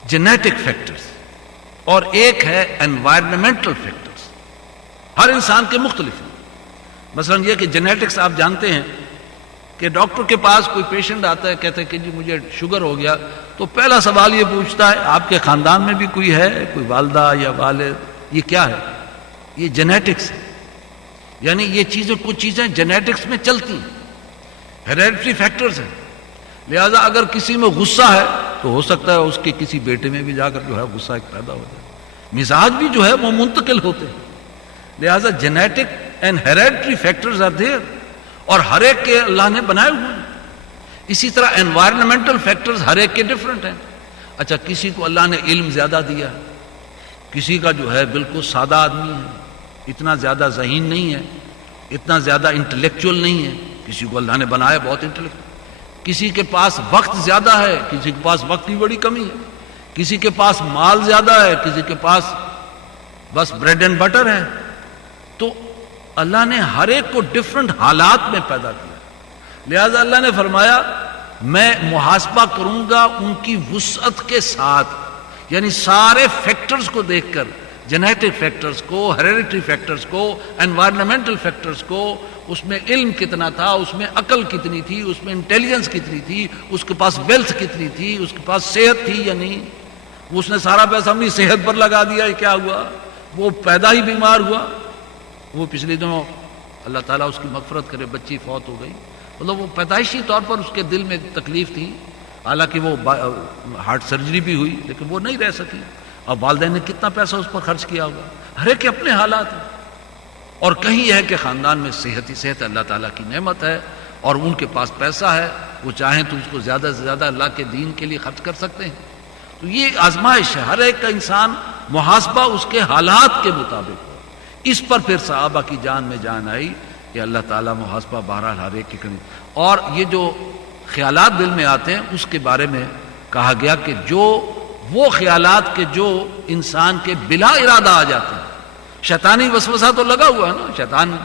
جینیٹک فیکٹرز اور ایک ہے انوائرنمنٹل فیکٹرز۔ ہر انسان کے مختلف ہیں۔ مثلا یہ کہ جینیٹکس آپ جانتے ہیں کہ ڈاکٹر کے پاس کوئی پیشنٹ آتا ہے کہتا ہے کہ جی مجھے شوگر ہو گیا، تو پہلا سوال یہ پوچھتا ہے آپ کے خاندان میں بھی کوئی ہے، کوئی والدہ یا والد؟ یہ کیا ہے؟ یہ جینیٹکس ہے، یعنی یہ چیزیں کچھ چیزیں جینیٹکس میں چلتی ہیں، ہیریڈیٹری فیکٹرز ہیں۔ لہذا اگر کسی میں غصہ ہے تو ہو سکتا ہے اس کے کسی بیٹے میں بھی جا کر جو ہے غصہ ایک پیدا ہو جائے، مزاج بھی جو ہے وہ منتقل ہوتے ہیں۔ لہذا genetic and hereditary factors are there, اور ہر ایک کے اللہ نے بنائے ہوئے ہیں۔ اسی طرح انوائرنمنٹل فیکٹرز ہر ایک کے ڈفرنٹ ہیں۔ اچھا کسی کو اللہ نے علم زیادہ دیا، کسی کا جو ہے بالکل سادہ آدمی ہے، اتنا زیادہ ذہین نہیں ہے، اتنا زیادہ انٹلیکچوئل نہیں ہے، کسی کو اللہ نے بنایا بہت انٹلیکچوئل، کسی کے پاس وقت زیادہ ہے، کسی کے پاس وقت کی بڑی کمی ہے، کسی کے پاس مال زیادہ ہے، کسی کے پاس بس بریڈ اینڈ بٹر ہے۔ تو اللہ نے ہر ایک کو ڈفرنٹ حالات میں پیدا کیا، لہذا اللہ نے فرمایا میں محاسبہ کروں گا ان کی وسعت کے ساتھ، یعنی سارے فیکٹرز کو دیکھ کر، جینیٹک فیکٹرز کو، ہیریڈیٹری فیکٹرز کو، انوائرنمنٹل فیکٹرز کو، اس میں علم کتنا تھا، اس میں عقل کتنی تھی، اس میں انٹیلیجنس کتنی تھی، اس کے پاس ویلتھ کتنی تھی، اس کے پاس صحت تھی یا نہیں، اس نے سارا پیسہ اپنی صحت پر لگا دیا، یہ کیا ہوا؟ وہ پیدا ہی بیمار ہوا۔ وہ پچھلے دنوں اللہ تعالیٰ اس کی مغفرت کرے بچی فوت ہو گئی، مطلب وہ پیدائشی طور پر اس کے دل میں تکلیف تھی، حالانکہ وہ ہارٹ سرجری بھی ہوئی لیکن وہ نہیں رہ سکی، اور والدین نے کتنا پیسہ اس پر خرچ کیا ہوگا۔ ہر ایک کے اپنے حالات ہیں، اور کہیں یہ ہے کہ خاندان میں صحت ہی صحت اللہ تعالیٰ کی نعمت ہے اور ان کے پاس پیسہ ہے، وہ چاہیں تو اس کو زیادہ سے زیادہ اللہ کے دین کے لیے خرچ کر سکتے ہیں۔ تو یہ آزمائش ہے، ہر ایک کا انسان محاسبہ اس کے حالات کے مطابق ہو۔ اس پر پھر صحابہ کی جان میں جان آئی کہ اللہ تعالیٰ محاسبہ بہرحال ہر ایک کی کرے۔ اور یہ جو خیالات دل میں آتے ہیں اس کے بارے میں کہا گیا کہ جو وہ خیالات کے جو انسان کے بلا ارادہ آ جاتے ہیں، شیطانی وسوسہ تو لگا ہوا ہے نا، شیطان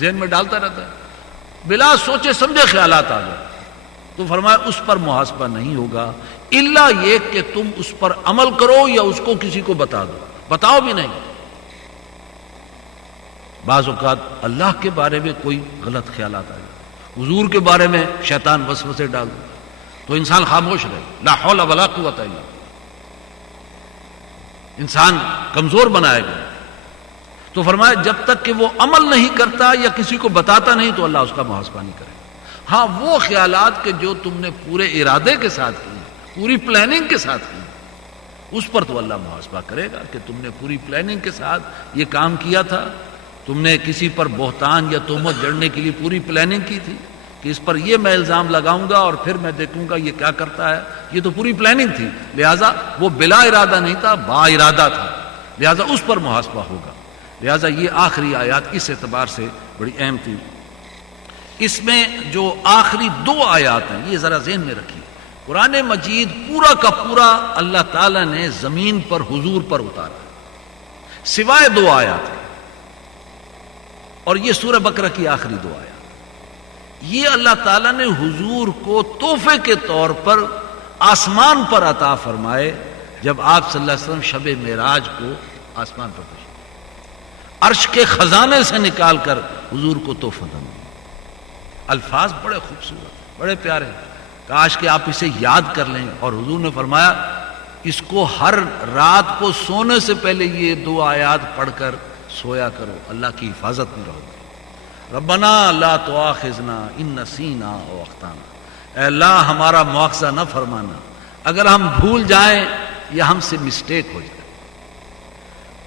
ذہن میں ڈالتا رہتا ہے، بلا سوچے سمجھے خیالات آ جائے، تو فرمایا اس پر محاسبہ نہیں ہوگا الا یہ کہ تم اس پر عمل کرو یا اس کو کسی کو بتا دو، بتاؤ بھی نہیں۔ بعض اوقات اللہ کے بارے میں کوئی غلط خیالات آ جائے، حضور کے بارے میں شیطان وسوسے ڈال دو، تو انسان خاموش رہے، لا حول ولا قوت الا باللہ، انسان کمزور بنائے گا۔ تو فرمایا جب تک کہ وہ عمل نہیں کرتا یا کسی کو بتاتا نہیں تو اللہ اس کا محاسبہ نہیں کرے گا۔ ہاں وہ خیالات کہ جو تم نے پورے ارادے کے ساتھ کی، پوری پلاننگ کے ساتھ کی، اس پر تو اللہ محاسبہ کرے گا کہ تم نے پوری پلاننگ کے ساتھ یہ کام کیا تھا، تم نے کسی پر بہتان یا تہمت جڑنے کے لیے پوری پلاننگ کی تھی کہ اس پر یہ میں الزام لگاؤں گا اور پھر میں دیکھوں گا یہ کیا کرتا ہے، یہ تو پوری پلاننگ تھی، لہٰذا وہ بلا ارادہ نہیں تھا، با ارادہ تھا، لہٰذا اس پر محاسبہ ہوگا۔ لہٰذا یہ آخری آیات اس اعتبار سے بڑی اہم تھی۔ اس میں جو آخری دو آیات ہیں یہ ذرا ذہن میں رکھیے، قرآن مجید پورا کا پورا اللہ تعالیٰ نے زمین پر حضور پر اتارا، سوائے دو آیات ہیں، اور یہ سورہ بقرہ کی آخری دو آیات۔ یہ اللہ تعالیٰ نے حضور کو تحفے کے طور پر آسمان پر عطا فرمائے جب آپ صلی اللہ علیہ وسلم شب معراج کو آسمان پر تشریف، عرش کے خزانے سے نکال کر حضور کو تحفہ دیا۔ الفاظ بڑے خوبصورت، بڑے پیارے، کاش کہ آپ اسے یاد کر لیں۔ اور حضور نے فرمایا اس کو ہر رات کو سونے سے پہلے یہ دو آیات پڑھ کر سویا کرو، اللہ کی حفاظت میں رہو گے۔ ربنا لا تؤاخذنا ان نسینا او اخطانا، اے اللہ ہمارا مواخذہ نہ فرمانا اگر ہم بھول جائیں یا ہم سے مسٹیک ہو جائے۔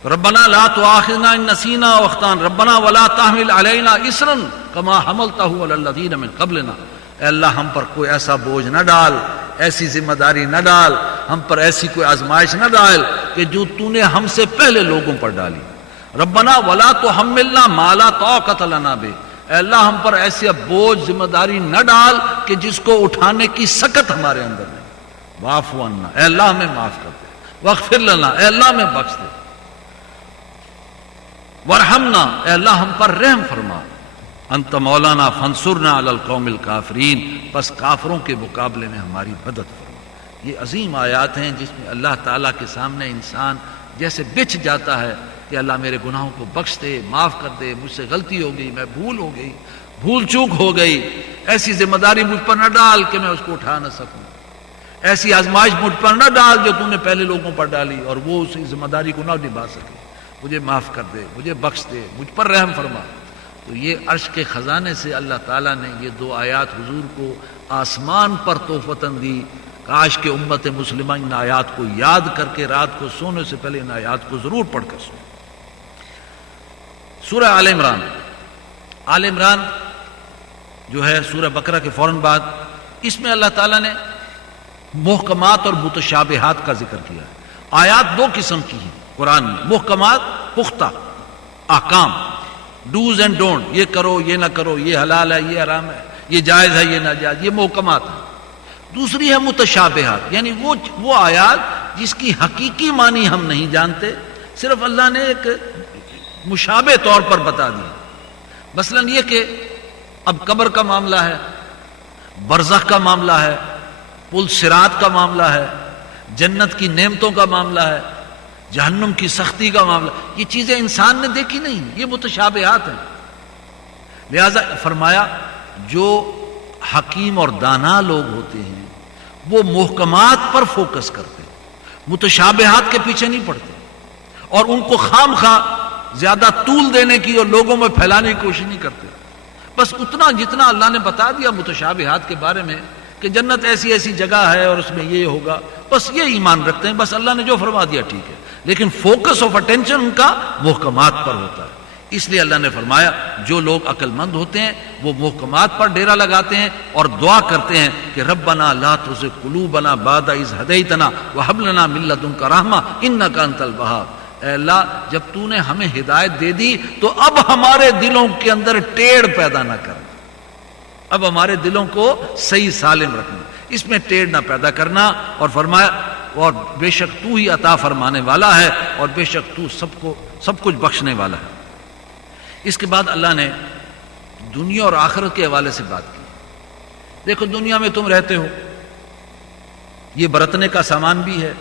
ربنا لا تؤاخذنا ان نسینا او اخطانا ربنا ولا تحمل علینا اصرا کما حملتہ علی الذین من قبلنا، اے اللہ ہم پر کوئی ایسا بوجھ نہ ڈال، ایسی ذمہ داری نہ ڈال، ہم پر ایسی کوئی آزمائش نہ ڈال کہ جو تو نے ہم سے پہلے لوگوں پر ڈالی۔ ربنا ولا تحملنا ما لا طاقت لنا بہ، اے اللہ ہم پر ایسا بوجھ ذمہ داری نہ ڈال کہ جس کو اٹھانے کی سکت ہمارے اندر نہیں۔ واعف عنا، اے اللہ ہمیں معاف کر دے، واغفر لنا، اے اللہ ہمیں بخش دے، وارحمنا، اے اللہ ہم پر رحم فرما، انت مولانا فانصرنا علی القوم الکافرین، بس کافروں کے مقابلے میں ہماری مدد فرما۔ یہ عظیم آیات ہیں جس میں اللہ تعالیٰ کے سامنے انسان جیسے بچھ جاتا ہے کہ اللہ میرے گناہوں کو بخش دے، معاف کر دے، مجھ سے غلطی ہو گئی، میں بھول ہو گئی، بھول چوک ہو گئی، ایسی ذمہ داری مجھ پر نہ ڈال کہ میں اس کو اٹھا نہ سکوں، ایسی آزمائش مجھ پر نہ ڈال جو تم نے پہلے لوگوں پر ڈالی اور وہ اس ذمہ داری کو نہ نبھا سکے، مجھے معاف کر دے، مجھے بخش دے، مجھ پر رحم فرما۔ تو یہ عرش کے خزانے سے اللہ تعالیٰ نے یہ دو آیات حضور کو آسمان پر تحفتاً دی۔ کاش کہ امت مسلمہ ان آیات کو یاد کر کے رات کو سونے سے پہلے ان آیات کو ضرور پڑھ کر سو۔ سورہ آل عمران، آل عمران جو ہے سورہ بقرہ کے فوراً بعد، اس میں اللہ تعالیٰ نے محکمات اور متشابہات کا ذکر کیا ہے۔ آیات دو قسم کی ہیں قرآن میں، محکمات پختہ احکام، ڈوز اینڈ ڈونٹ، یہ کرو یہ نہ کرو، یہ حلال ہے یہ حرام ہے، یہ جائز ہے یہ ناجائز، یہ محکمات ہیں۔ دوسری ہے متشابہات، یعنی وہ آیات جس کی حقیقی معنی ہم نہیں جانتے، صرف اللہ نے ایک مشابہ طور پر بتا دیا۔ مثلا یہ کہ اب قبر کا معاملہ ہے، برزخ کا معاملہ ہے، پل صراط کا معاملہ ہے، جنت کی نعمتوں کا معاملہ ہے، جہنم کی سختی کا معاملہ، یہ چیزیں انسان نے دیکھی نہیں، یہ متشابہات ہیں۔ لہذا فرمایا جو حکیم اور دانا لوگ ہوتے ہیں وہ محکمات پر فوکس کرتے، متشابہات کے پیچھے نہیں پڑتے، اور ان کو خام خواہ زیادہ طول دینے کی اور لوگوں میں پھیلانے کی کوشش نہیں کرتے۔ بس اتنا جتنا اللہ نے بتا دیا متشابہات کے بارے میں کہ جنت ایسی ایسی جگہ ہے اور اس میں یہ ہوگا، بس یہ ایمان رکھتے ہیں، بس اللہ نے جو فرما دیا ٹھیک ہے، لیکن فوکس آف اٹینشن ان کا محکمات پر ہوتا ہے۔ اس لیے اللہ نے فرمایا جو لوگ عقل مند ہوتے ہیں وہ محکمات پر ڈیرا لگاتے ہیں اور دعا کرتے ہیں کہ ربنا لا تزغ قلوبنا بعد اذ ہدیتنا وہب لنا من لدنک رحمہ انک انت الوہاب۔ اے اللہ جب تو نے ہمیں ہدایت دے دی تو اب ہمارے دلوں کے اندر ٹیڑھ پیدا نہ کرنا، اب ہمارے دلوں کو صحیح سالم رکھنا، اس میں ٹیڑھ نہ پیدا کرنا۔ اور فرمایا اور بے شک تو ہی عطا فرمانے والا ہے اور بے شک تو سب کچھ بخشنے والا ہے۔ اس کے بعد اللہ نے دنیا اور آخرت کے حوالے سے بات کی۔ دیکھو دنیا میں تم رہتے ہو، یہ برتنے کا سامان بھی ہے،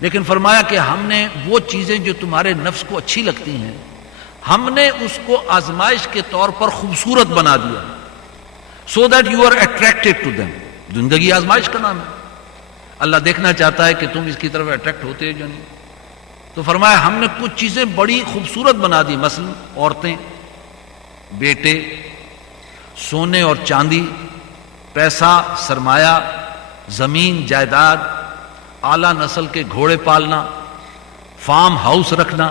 لیکن فرمایا کہ ہم نے وہ چیزیں جو تمہارے نفس کو اچھی لگتی ہیں ہم نے اس کو آزمائش کے طور پر خوبصورت بنا دیا، so that you are attracted to them۔ زندگی آزمائش کا نام ہے، اللہ دیکھنا چاہتا ہے کہ تم اس کی طرف اٹریکٹ ہوتے ہو جو نہیں۔ تو فرمایا ہم نے کچھ چیزیں بڑی خوبصورت بنا دی، مثلا عورتیں، بیٹے، سونے اور چاندی، پیسہ، سرمایہ، زمین، جائیداد، اعلیٰ نسل کے گھوڑے پالنا، فارم ہاؤس رکھنا،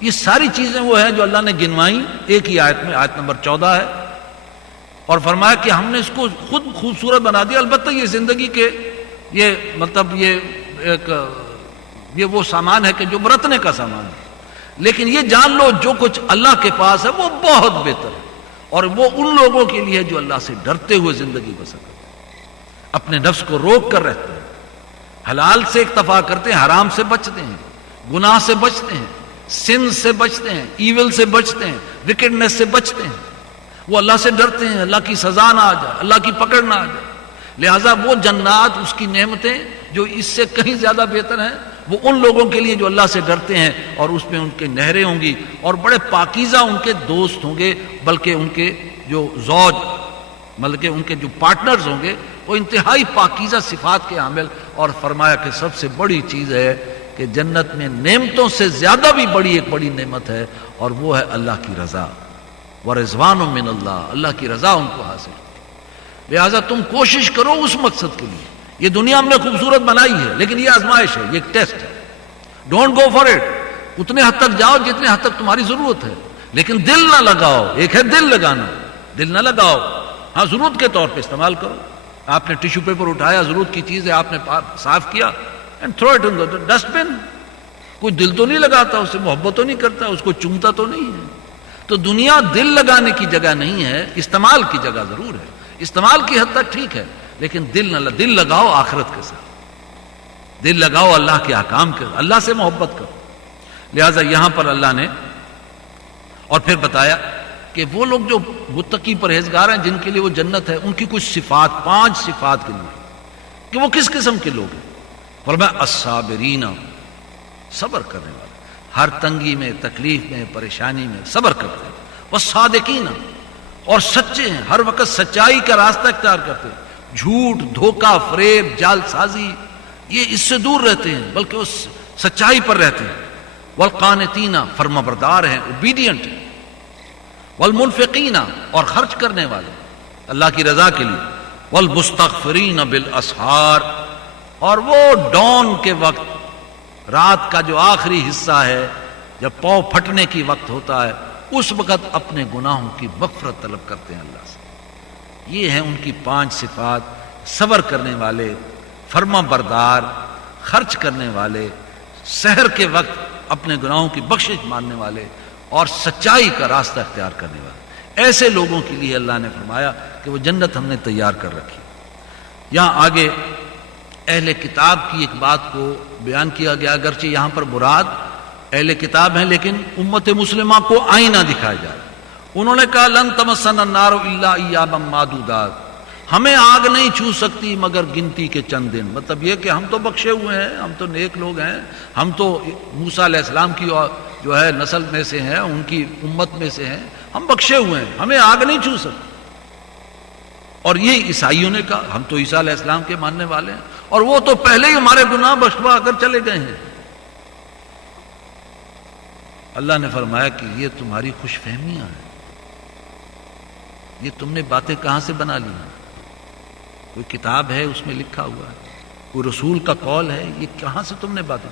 یہ ساری چیزیں وہ ہیں جو اللہ نے گنوائیں ایک ہی آیت میں، آیت نمبر 14 ہے۔ اور فرمایا کہ ہم نے اس کو خود خوبصورت بنا دیا۔ البتہ یہ زندگی کے یہ مطلب یہ وہ سامان ہے کہ جو برتنے کا سامان ہے، لیکن یہ جان لو جو کچھ اللہ کے پاس ہے وہ بہت بہتر ہے، اور وہ ان لوگوں کے لیے جو اللہ سے ڈرتے ہوئے زندگی بسر کرتے ہیں، اپنے نفس کو روک کر رہتے ہیں، حلال سے اکتفا کرتے ہیں، حرام سے بچتے ہیں، گناہ سے بچتے ہیں، سن سے بچتے ہیں، ایول سے بچتے ہیں، وکڈنس سے بچتے ہیں، وہ اللہ سے ڈرتے ہیں اللہ کی سزا نہ آ جائے، اللہ کی پکڑ نہ آ جائے۔ لہٰذا وہ جنات، اس کی نعمتیں جو اس سے کہیں زیادہ بہتر ہیں، وہ ان لوگوں کے لیے جو اللہ سے ڈرتے ہیں، اور اس میں ان کے نہریں ہوں گی اور بڑے پاکیزہ ان کے دوست ہوں گے، بلکہ ان کے جو زوج، بلکہ ان کے جو پارٹنرز ہوں گے وہ انتہائی پاکیزہ صفات کے حامل۔ اور فرمایا کہ سب سے بڑی چیز ہے کہ جنت میں نعمتوں سے زیادہ بھی بڑی ایک بڑی نعمت ہے، اور وہ ہے اللہ کی رضا، ورضوان من اللہ، اللہ کی رضا ان کو حاصل۔ لہٰذا تم کوشش کرو اس مقصد کے لیے۔ یہ دنیا ہم نے خوبصورت بنائی ہے، لیکن یہ آزمائش ہے، یہ ایک ٹیسٹ ہے۔ ڈونٹ گو فار اٹ، اتنے حد تک جاؤ جتنے حد تک تمہاری ضرورت ہے، لیکن دل نہ لگاؤ۔ ایک ہے دل لگانا، دل نہ لگاؤ، ہاں ضرورت کے طور پہ استعمال کرو۔ آپ نے ٹیشو پیپر اٹھایا، ضرورت کی چیز ہے، آپ نے صاف کیا، and throw it in the dust bin. کوئی دل تو نہیں لگاتا، اس سے محبت تو نہیں کرتا، اس کو چومتا تو نہیں ہے۔ تو دنیا دل لگانے کی جگہ نہیں ہے، استعمال کی جگہ ضرور ہے۔ استعمال کی حد تک ٹھیک ہے، لیکن دل لگاؤ آخرت کے ساتھ، دل لگاؤ اللہ کے احکام کے، اللہ سے محبت کرو۔ لہٰذا یہاں پر اللہ نے اور پھر بتایا کہ وہ لوگ جو متقی پرہیزگار ہیں جن کے لیے وہ جنت ہے، ان کی کچھ صفات، 5 صفات کے لیے کہ وہ کس قسم کے لوگ ہیں۔ فرمایا الصابرین، صبر کرنے والے، ہر تنگی میں، تکلیف میں، پریشانی میں صبر کرتے ہیں۔ والصادقین، اور سچے ہیں، ہر وقت سچائی کا راستہ اختیار کرتے ہیں، جھوٹ، دھوکہ، فریب، جال سازی یہ اس سے دور رہتے ہیں، بلکہ اس سچائی پر رہتے ہیں۔ والقانتین، فرما بردار ہیں، اوبیڈینٹ ہیں۔ والمنفقین، اور خرچ کرنے والے اللہ کی رضا کے لیے۔ والمستغفرین بالاسحار، اور وہ ڈون کے وقت، رات کا جو آخری حصہ ہے جب پاؤں پھٹنے کی وقت ہوتا ہے، اس وقت اپنے گناہوں کی مغفرت طلب کرتے ہیں اللہ سے۔ یہ ہیں ان کی 5 صفات، صبر کرنے والے، فرما بردار، خرچ کرنے والے، سحر کے وقت اپنے گناہوں کی بخشش ماننے والے، اور سچائی کا راستہ اختیار کرنے والے۔ ایسے لوگوں کے لیے اللہ نے فرمایا کہ وہ جنت ہم نے تیار کر رکھی۔ یہاں آگے اہل کتاب کی ایک بات کو بیان کیا گیا، اگرچہ یہاں پر مراد اہل کتاب ہیں، لیکن امت مسلمہ کو آئینہ دکھایا جائے۔ انہوں نے کہا لن تمسنا النار الا ایاما معدودات، ہمیں آگ نہیں چھو سکتی مگر گنتی کے چند دن۔ مطلب یہ کہ ہم تو بخشے ہوئے ہیں، ہم تو نیک لوگ ہیں، ہم تو موسیٰ علیہ السلام کی جو ہے نسل میں سے ہیں، ان کی امت میں سے ہیں، ہم بخشے ہوئے ہیں، ہمیں آگ نہیں چھو سکتی۔ اور یہ عیسائیوں نے کہا ہم تو عیسیٰ علیہ السلام کے ماننے والے ہیں، اور وہ تو پہلے ہی ہمارے گناہ بخشوا کر چلے گئے ہیں۔ اللہ نے فرمایا کہ یہ تمہاری خوش فہمیاں ہیں، یہ تم نے باتیں کہاں سے بنا لی ہیں؟ کوئی کتاب ہے اس میں لکھا ہوا ہے، کوئی رسول کا قول ہے، یہ کہاں سے تم نے باتیں؟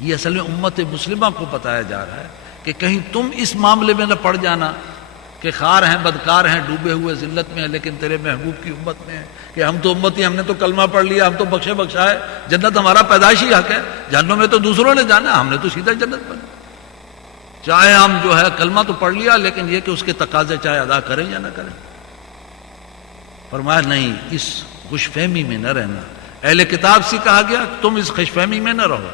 یہ اصل میں امت مسلمہ کو بتایا جا رہا ہے کہ کہیں تم اس معاملے میں نہ پڑ جانا کہ خار ہیں، بدکار ہیں، ڈوبے ہوئے ذلت میں ہیں، لیکن تیرے محبوب کی امت میں ہیں کہ ہم تو امتی، ہم نے تو کلمہ پڑھ لیا، ہم تو بخشے بخشا ہے، جنت ہمارا پیدائشی حق ہے، جہنم میں تو دوسروں نے جانا، ہم نے تو سیدھا جنت بنا۔ چاہے ہم جو ہے کلمہ تو پڑھ لیا، لیکن یہ کہ اس کے تقاضے چاہے ادا کریں یا نہ کریں۔ فرمایا نہیں، اس خوش فہمی میں نہ رہنا۔ اہل کتاب سے کہا گیا تم اس خوش فہمی میں نہ رہو۔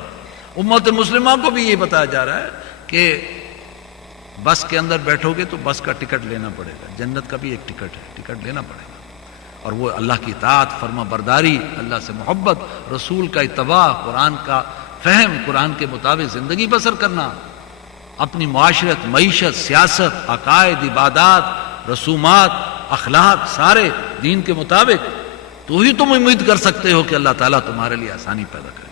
امت مسلمہ کو بھی یہ بتایا جا رہا ہے کہ بس کے اندر بیٹھو گے تو بس کا ٹکٹ لینا پڑے گا، جنت کا بھی ایک ٹکٹ ہے، ٹکٹ لینا پڑے گا، اور وہ اللہ کی اطاعت، فرما برداری، اللہ سے محبت، رسول کا اتباع، قرآن کا فہم، قرآن کے مطابق زندگی بسر کرنا، اپنی معاشرت، معیشت، سیاست، عقائد، عبادات، رسومات، اخلاق سارے دین کے مطابق، تو ہی تم امید کر سکتے ہو کہ اللہ تعالیٰ تمہارے لیے آسانی پیدا کرے۔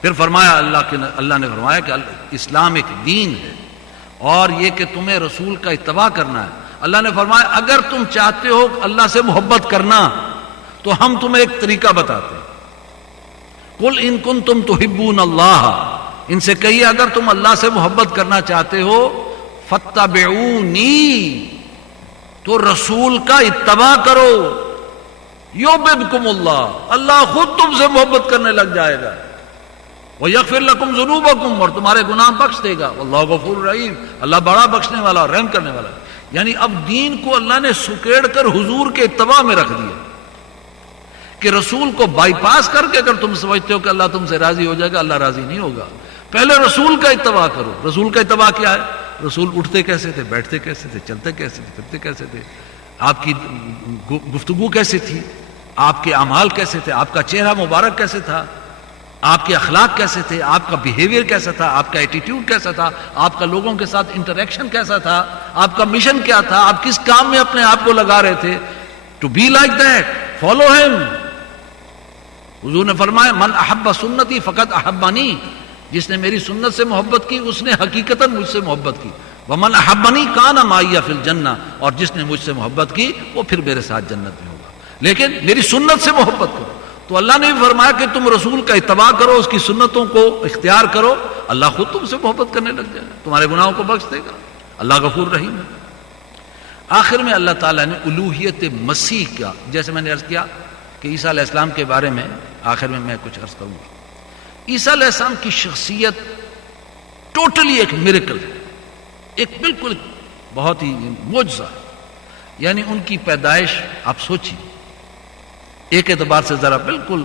پھر فرمایا اللہ نے فرمایا کہ اسلام ایک دین ہے، اور یہ کہ تمہیں رسول کا اتباع کرنا ہے۔ اللہ نے فرمایا اگر تم چاہتے ہو اللہ سے محبت کرنا تو ہم تمہیں ایک طریقہ بتاتے ہیں۔ قل ان کنتم تحبون اللہ، ان سے کہیے اگر تم اللہ سے محبت کرنا چاہتے ہو فاتبعونی، تو رسول کا اتباع کرو، یحببکم اللہ، اللہ خود تم سے محبت کرنے لگ جائے گا، وَيَغْفِرْ لَكُمْ ذُنُوبَكُمْ، اور تمہارے گناہ بخش دے گا، واللہ غفور رحیم، اللہ بڑا بخشنے والا اور رحم کرنے والا۔ یعنی اب دین کو اللہ نے سکیڑ کر حضور کے اتباع میں رکھ دیا کہ رسول کو بائی پاس کر کے اگر تم سمجھتے ہو کہ اللہ تم سے راضی ہو جائے گا، اللہ راضی نہیں ہوگا۔ پہلے رسول کا اتباع کرو۔ رسول کا اتباع کیا ہے؟ رسول اٹھتے کیسے تھے، بیٹھتے کیسے تھے، چلتے کیسے تھے، پھرتے کیسے تھے، آپ کی گفتگو کیسے تھی، آپ کے اعمال کیسے تھے، آپ کا چہرہ مبارک کیسے تھا، آپ کے اخلاق کیسے تھے، آپ کا بیہیویئر کیسا تھا، آپ کا ایٹیٹیوڈ کیسا تھا، آپ کا لوگوں کے ساتھ انٹریکشن کیسا تھا، آپ کا مشن کیا تھا، آپ کس کام میں اپنے آپ کو لگا رہے تھے۔ To be like that, follow ہم۔ حضور نے فرمایا من احب سنتی فقط احبانی، جس نے میری سنت سے محبت کی اس نے حقیقتاً مجھ سے محبت کی، ومن احبنی کان معی فی الجنہ، اور جس نے مجھ سے محبت کی وہ پھر میرے ساتھ جنت میں ہوگا، لیکن میری سنت سے محبت کرو۔ تو اللہ نے بھی فرمایا کہ تم رسول کا اتباع کرو، اس کی سنتوں کو اختیار کرو، اللہ خود تم سے محبت کرنے لگ جائے گا، تمہارے گناہوں کو بخش دے گا، اللہ غفور رحیم ہے۔ آخر میں اللہ تعالیٰ نے الوہیت مسیح کا، جیسے میں نے عرض کیا کہ عیسیٰ علیہ السلام کے بارے میں آخر میں کچھ عرض کروں گا۔ عیسیٰ علیہ السلام کی شخصیت ٹوٹلی ایک میریکل ہے، ایک بالکل بہت ہی معجزہ ہے۔ یعنی ان کی پیدائش آپ سوچیے، ایک اعتبار سے ذرا بالکل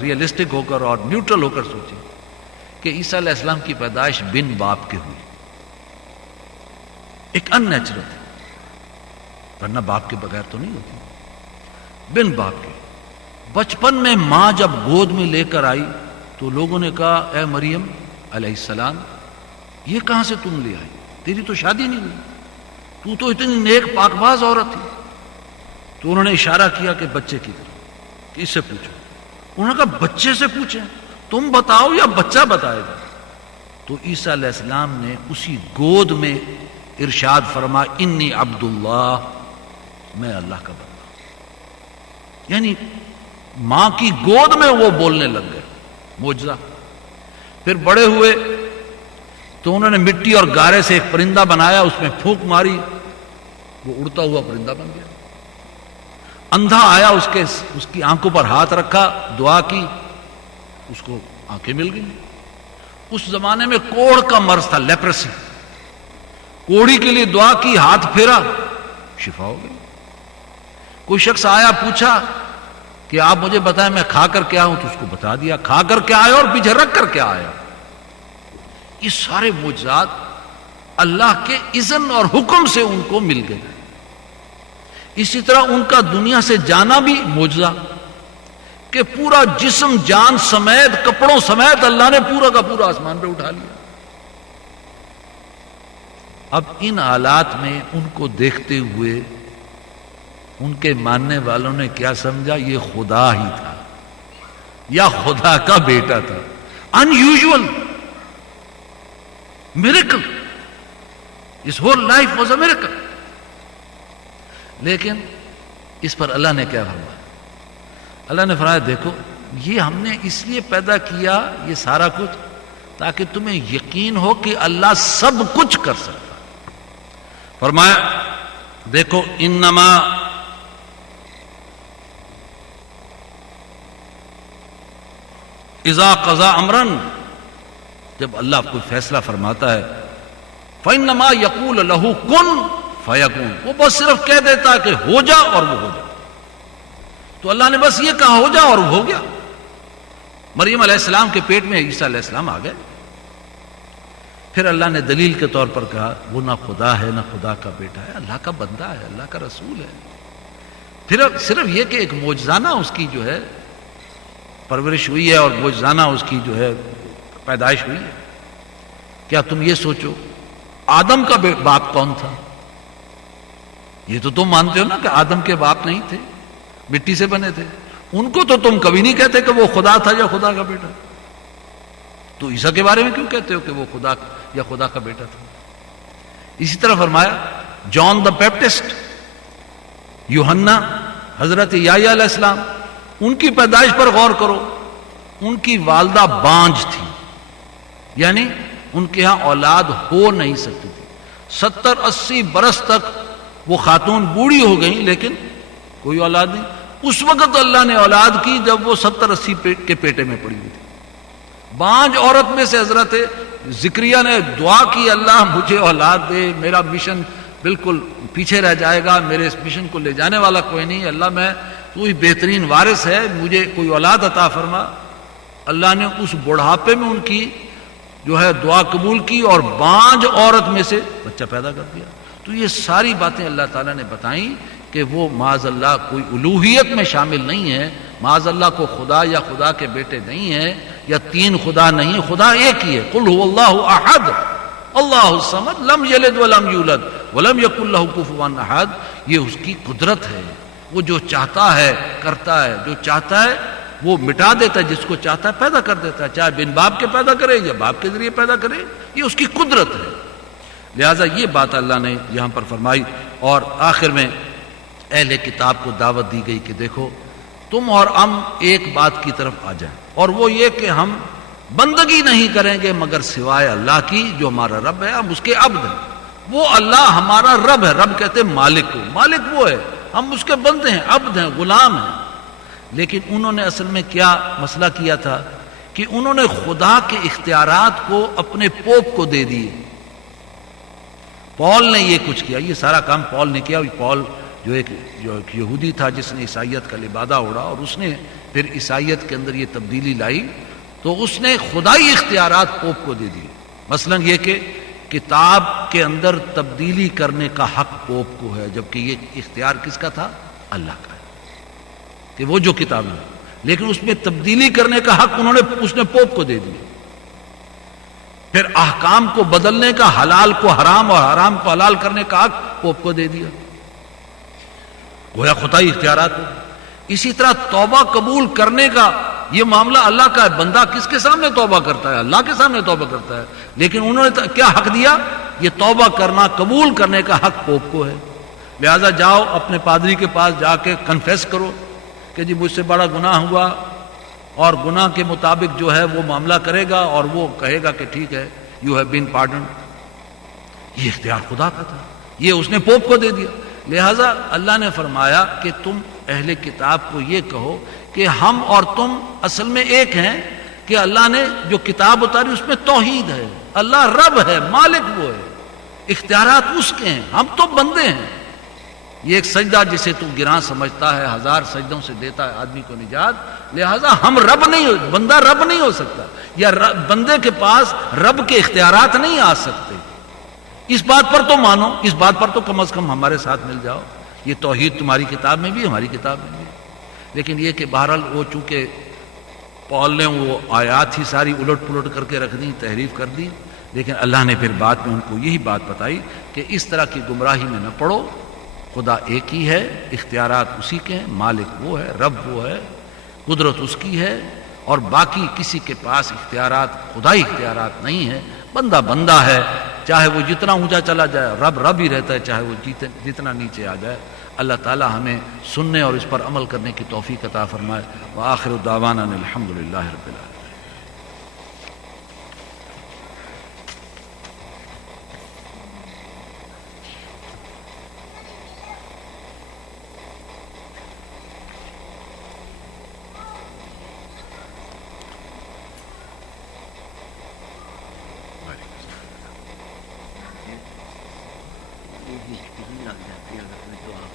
ریئلسٹک ہو کر اور نیوٹرل ہو کر سوچیں کہ عیسیٰ علیہ السلام کی پیدائش بن باپ کے ہوئی، ایک ان نیچرل تھی، ورنہ باپ کے بغیر تو نہیں ہوتی، بن باپ کے۔ بچپن میں ماں جب گود میں لے کر آئی تو لوگوں نے کہا اے مریم علیہ السلام یہ کہاں سے تم لے آئی، تیری تو شادی نہیں ہوئی، تو اتنی نیک پاک باز عورت تھی۔ تو انہوں نے اشارہ کیا کہ بچے کی طرف، کہ اس سے پوچھو۔ انہوں نے کہا بچے سے پوچھیں، تم بتاؤ یا بچہ بتائے گا؟ تو عیسیٰ علیہ السلام نے اسی گود میں ارشاد فرما انی عبداللہ، میں اللہ کا بندہ ہوں۔ یعنی ماں کی گود میں وہ بولنے لگ گئے، معجزہ۔ پھر بڑے ہوئے تو انہوں نے مٹی اور گارے سے ایک پرندہ بنایا، اس میں پھونک ماری، وہ اڑتا ہوا پرندہ بن گیا۔ اندھا آیا، اس کی آنکھوں پر ہاتھ رکھا، دعا کی، اس کو آنکھیں مل گئی۔ اس زمانے میں کوڑھ کا مرض تھا، لیپرسی، کوڑھی کے لیے دعا کی، ہاتھ پھیرا، شفا ہو گئی۔ کوئی شخص آیا، پوچھا کہ آپ مجھے بتائیں میں کھا کر کیا ہوں، تو اس کو بتا دیا کھا کر کیا آیا اور پیچھے رکھ کر کیا آیا۔ یہ سارے معجزات اللہ کے اذن اور حکم سے ان کو مل گئے۔ اسی طرح ان کا دنیا سے جانا بھی معجزہ، کہ پورا جسم جان سمیت کپڑوں سمیت اللہ نے پورا کا پورا آسمان پہ اٹھا لیا۔ اب ان حالات میں ان کو دیکھتے ہوئے ان کے ماننے والوں نے کیا سمجھا، یہ خدا ہی تھا یا خدا کا بیٹا تھا۔ An unusual miracle, his whole life was a miracle۔ لیکن اس پر اللہ نے کیا فرمایا؟ اللہ نے فرمایا دیکھو یہ ہم نے اس لیے پیدا کیا یہ سارا کچھ تاکہ تمہیں یقین ہو کہ اللہ سب کچھ کر سکتا ہے۔ فرمایا دیکھو انما اذا قضا امرن، جب اللہ کوئی فیصلہ فرماتا ہے فانما یقول لہ کن فیکون، وہ بس صرف کہہ دیتا ہے کہ ہو جا اور وہ ہو جا۔ تو اللہ نے بس یہ کہا ہو جا اور وہ ہو گیا۔ مریم علیہ السلام کے پیٹ میں عیسیٰ علیہ السلام آ گئے۔ پھر اللہ نے دلیل کے طور پر کہا وہ نہ خدا ہے نہ خدا کا بیٹا ہے، اللہ کا بندہ ہے، اللہ کا رسول ہے۔ پھر صرف یہ کہ ایک معجزانہ اس کی جو ہے پرورش ہوئی ہے اور معجزانہ اس کی جو ہے پیدائش ہوئی ہے۔ کیا تم یہ سوچو آدم کا باپ کون تھا؟ یہ تو تم مانتے ہو نا کہ آدم کے باپ نہیں تھے، مٹی سے بنے تھے۔ ان کو تو تم کبھی نہیں کہتے کہ وہ خدا تھا یا خدا کا بیٹا، تو عیسیٰ کے بارے میں کیوں کہتے ہو کہ وہ خدا یا خدا کا بیٹا تھا؟ اسی طرح فرمایا جان دا بیپٹسٹ، یوحنا، حضرت یحییٰ علیہ السلام، ان کی پیدائش پر غور کرو۔ ان کی والدہ بانجھ تھی، یعنی ان کے ہاں اولاد ہو نہیں سکتی تھی۔ 70-80 برس تک وہ خاتون بوڑھی ہو گئیں لیکن کوئی اولاد نہیں۔ اس وقت اللہ نے اولاد کی جب وہ 70-80 کے پیٹے میں پڑی ہوئی تھی۔ بانجھ عورت میں سے حضرت زکریا نے دعا کی اللہ مجھے اولاد دے، میرا مشن بالکل پیچھے رہ جائے گا، میرے اس مشن کو لے جانے والا کوئی نہیں، اللہ میں تو ہی بہترین وارث ہے، مجھے کوئی اولاد عطا فرما۔ اللہ نے اس بڑھاپے میں ان کی جو ہے دعا قبول کی اور بانجھ عورت میں سے بچہ پیدا کر دیا۔ تو یہ ساری باتیں اللہ تعالیٰ نے بتائیں کہ وہ معاذ اللہ کوئی الوہیت میں شامل نہیں ہے، معاذ اللہ کو خدا یا خدا کے بیٹے نہیں ہیں، یا تین خدا نہیں، خدا ایک ہی ہے۔ قل هو اللہ احد اللہ الصمد لم یلد ولم یولد ولم یکن لہ کفوا احد۔ یہ اس کی قدرت ہے، وہ جو چاہتا ہے کرتا ہے، جو چاہتا ہے وہ مٹا دیتا ہے، جس کو چاہتا ہے پیدا کر دیتا ہے، چاہے بن باپ کے پیدا کرے یا باپ کے ذریعے پیدا کرے، یہ اس کی قدرت ہے۔ لہٰذا یہ بات اللہ نے یہاں پر فرمائی، اور آخر میں اہل کتاب کو دعوت دی گئی کہ دیکھو تم اور ہم ایک بات کی طرف آ جائیں، اور وہ یہ کہ ہم بندگی نہیں کریں گے مگر سوائے اللہ کی جو ہمارا رب ہے، ہم اس کے عبد ہیں۔ وہ اللہ ہمارا رب ہے، رب کہتے ہیں مالک کو، مالک وہ ہے، ہم اس کے بندے ہیں، عبد ہیں، غلام ہیں۔ لیکن انہوں نے اصل میں کیا مسئلہ کیا تھا کہ انہوں نے خدا کے اختیارات کو اپنے پوپ کو دے دیے۔ پال نے یہ کچھ کیا، یہ سارا کام پال نے کیا۔ پال جو ایک یہودی تھا جس نے عیسائیت کا لبادہ اوڑھا، اور اس نے پھر عیسائیت کے اندر یہ تبدیلی لائی، تو اس نے خدائی اختیارات پوپ کو دے دیے۔ مثلا یہ کہ کتاب کے اندر تبدیلی کرنے کا حق پوپ کو ہے، جبکہ یہ اختیار کس کا تھا؟ اللہ کا ہے کہ وہ جو کتاب ہے، لیکن اس میں تبدیلی کرنے کا حق اس نے پوپ کو دے دیا۔ پھر احکام کو بدلنے کا، حلال کو حرام اور حرام کو حلال کرنے کا حق پوپ کو دے دیا، گویا خدائی اختیارات ہو۔ اسی طرح توبہ قبول کرنے کا یہ معاملہ اللہ کا ہے، بندہ کس کے سامنے توبہ کرتا ہے؟ اللہ کے سامنے توبہ کرتا ہے، لیکن انہوں نے کیا حق دیا؟ یہ توبہ کرنا، قبول کرنے کا حق پوپ کو ہے۔ لہذا جاؤ اپنے پادری کے پاس جا کے کنفیس کرو کہ جی مجھ سے بڑا گناہ ہوا، اور گناہ کے مطابق جو ہے وہ معاملہ کرے گا، اور وہ کہے گا کہ ٹھیک ہے یو ہیو بین پارڈن۔ یہ اختیار خدا کا تھا، یہ اس نے پوپ کو دے دیا۔ لہذا اللہ نے فرمایا کہ تم اہل کتاب کو یہ کہو کہ ہم اور تم اصل میں ایک ہیں، کہ اللہ نے جو کتاب اتاری اس میں توحید ہے، اللہ رب ہے، مالک وہ ہے، اختیارات اس کے ہیں، ہم تو بندے ہیں۔ یہ ایک سجدہ جسے تو گراں سمجھتا ہے 1000 سجدوں سے دیتا ہے آدمی کو نجات، لہذا ہم رب نہیں، بندہ رب نہیں ہو سکتا، یا بندے کے پاس رب کے اختیارات نہیں آ سکتے۔ اس بات پر تو مانو، اس بات پر تو کم از کم ہمارے ساتھ مل جاؤ۔ یہ توحید تمہاری کتاب میں بھی، ہماری کتاب میں بھی۔ لیکن یہ کہ بہرحال وہ چونکہ پال نے وہ آیات ہی ساری الٹ پلٹ کر کے رکھ دی، تحریف کر دی، لیکن اللہ نے پھر بعد میں ان کو یہی بات بتائی کہ اس طرح کی گمراہی میں نہ پڑو، خدا ایک ہی ہے، اختیارات اسی کے ہیں، مالک وہ ہے، رب وہ ہے، قدرت اس کی ہے، اور باقی کسی کے پاس اختیارات، خدائی اختیارات نہیں ہے۔ بندہ بندہ ہے، چاہے وہ جتنا اونچا چلا جائے رب رب ہی رہتا ہے، چاہے وہ جتنا نیچے آ جائے۔ اللہ تعالی ہمیں سننے اور اس پر عمل کرنے کی توفیق عطا فرمائے۔ وآخر دعوانا الحمدللہ رب العالمین۔ کیا اگر کوئی دعا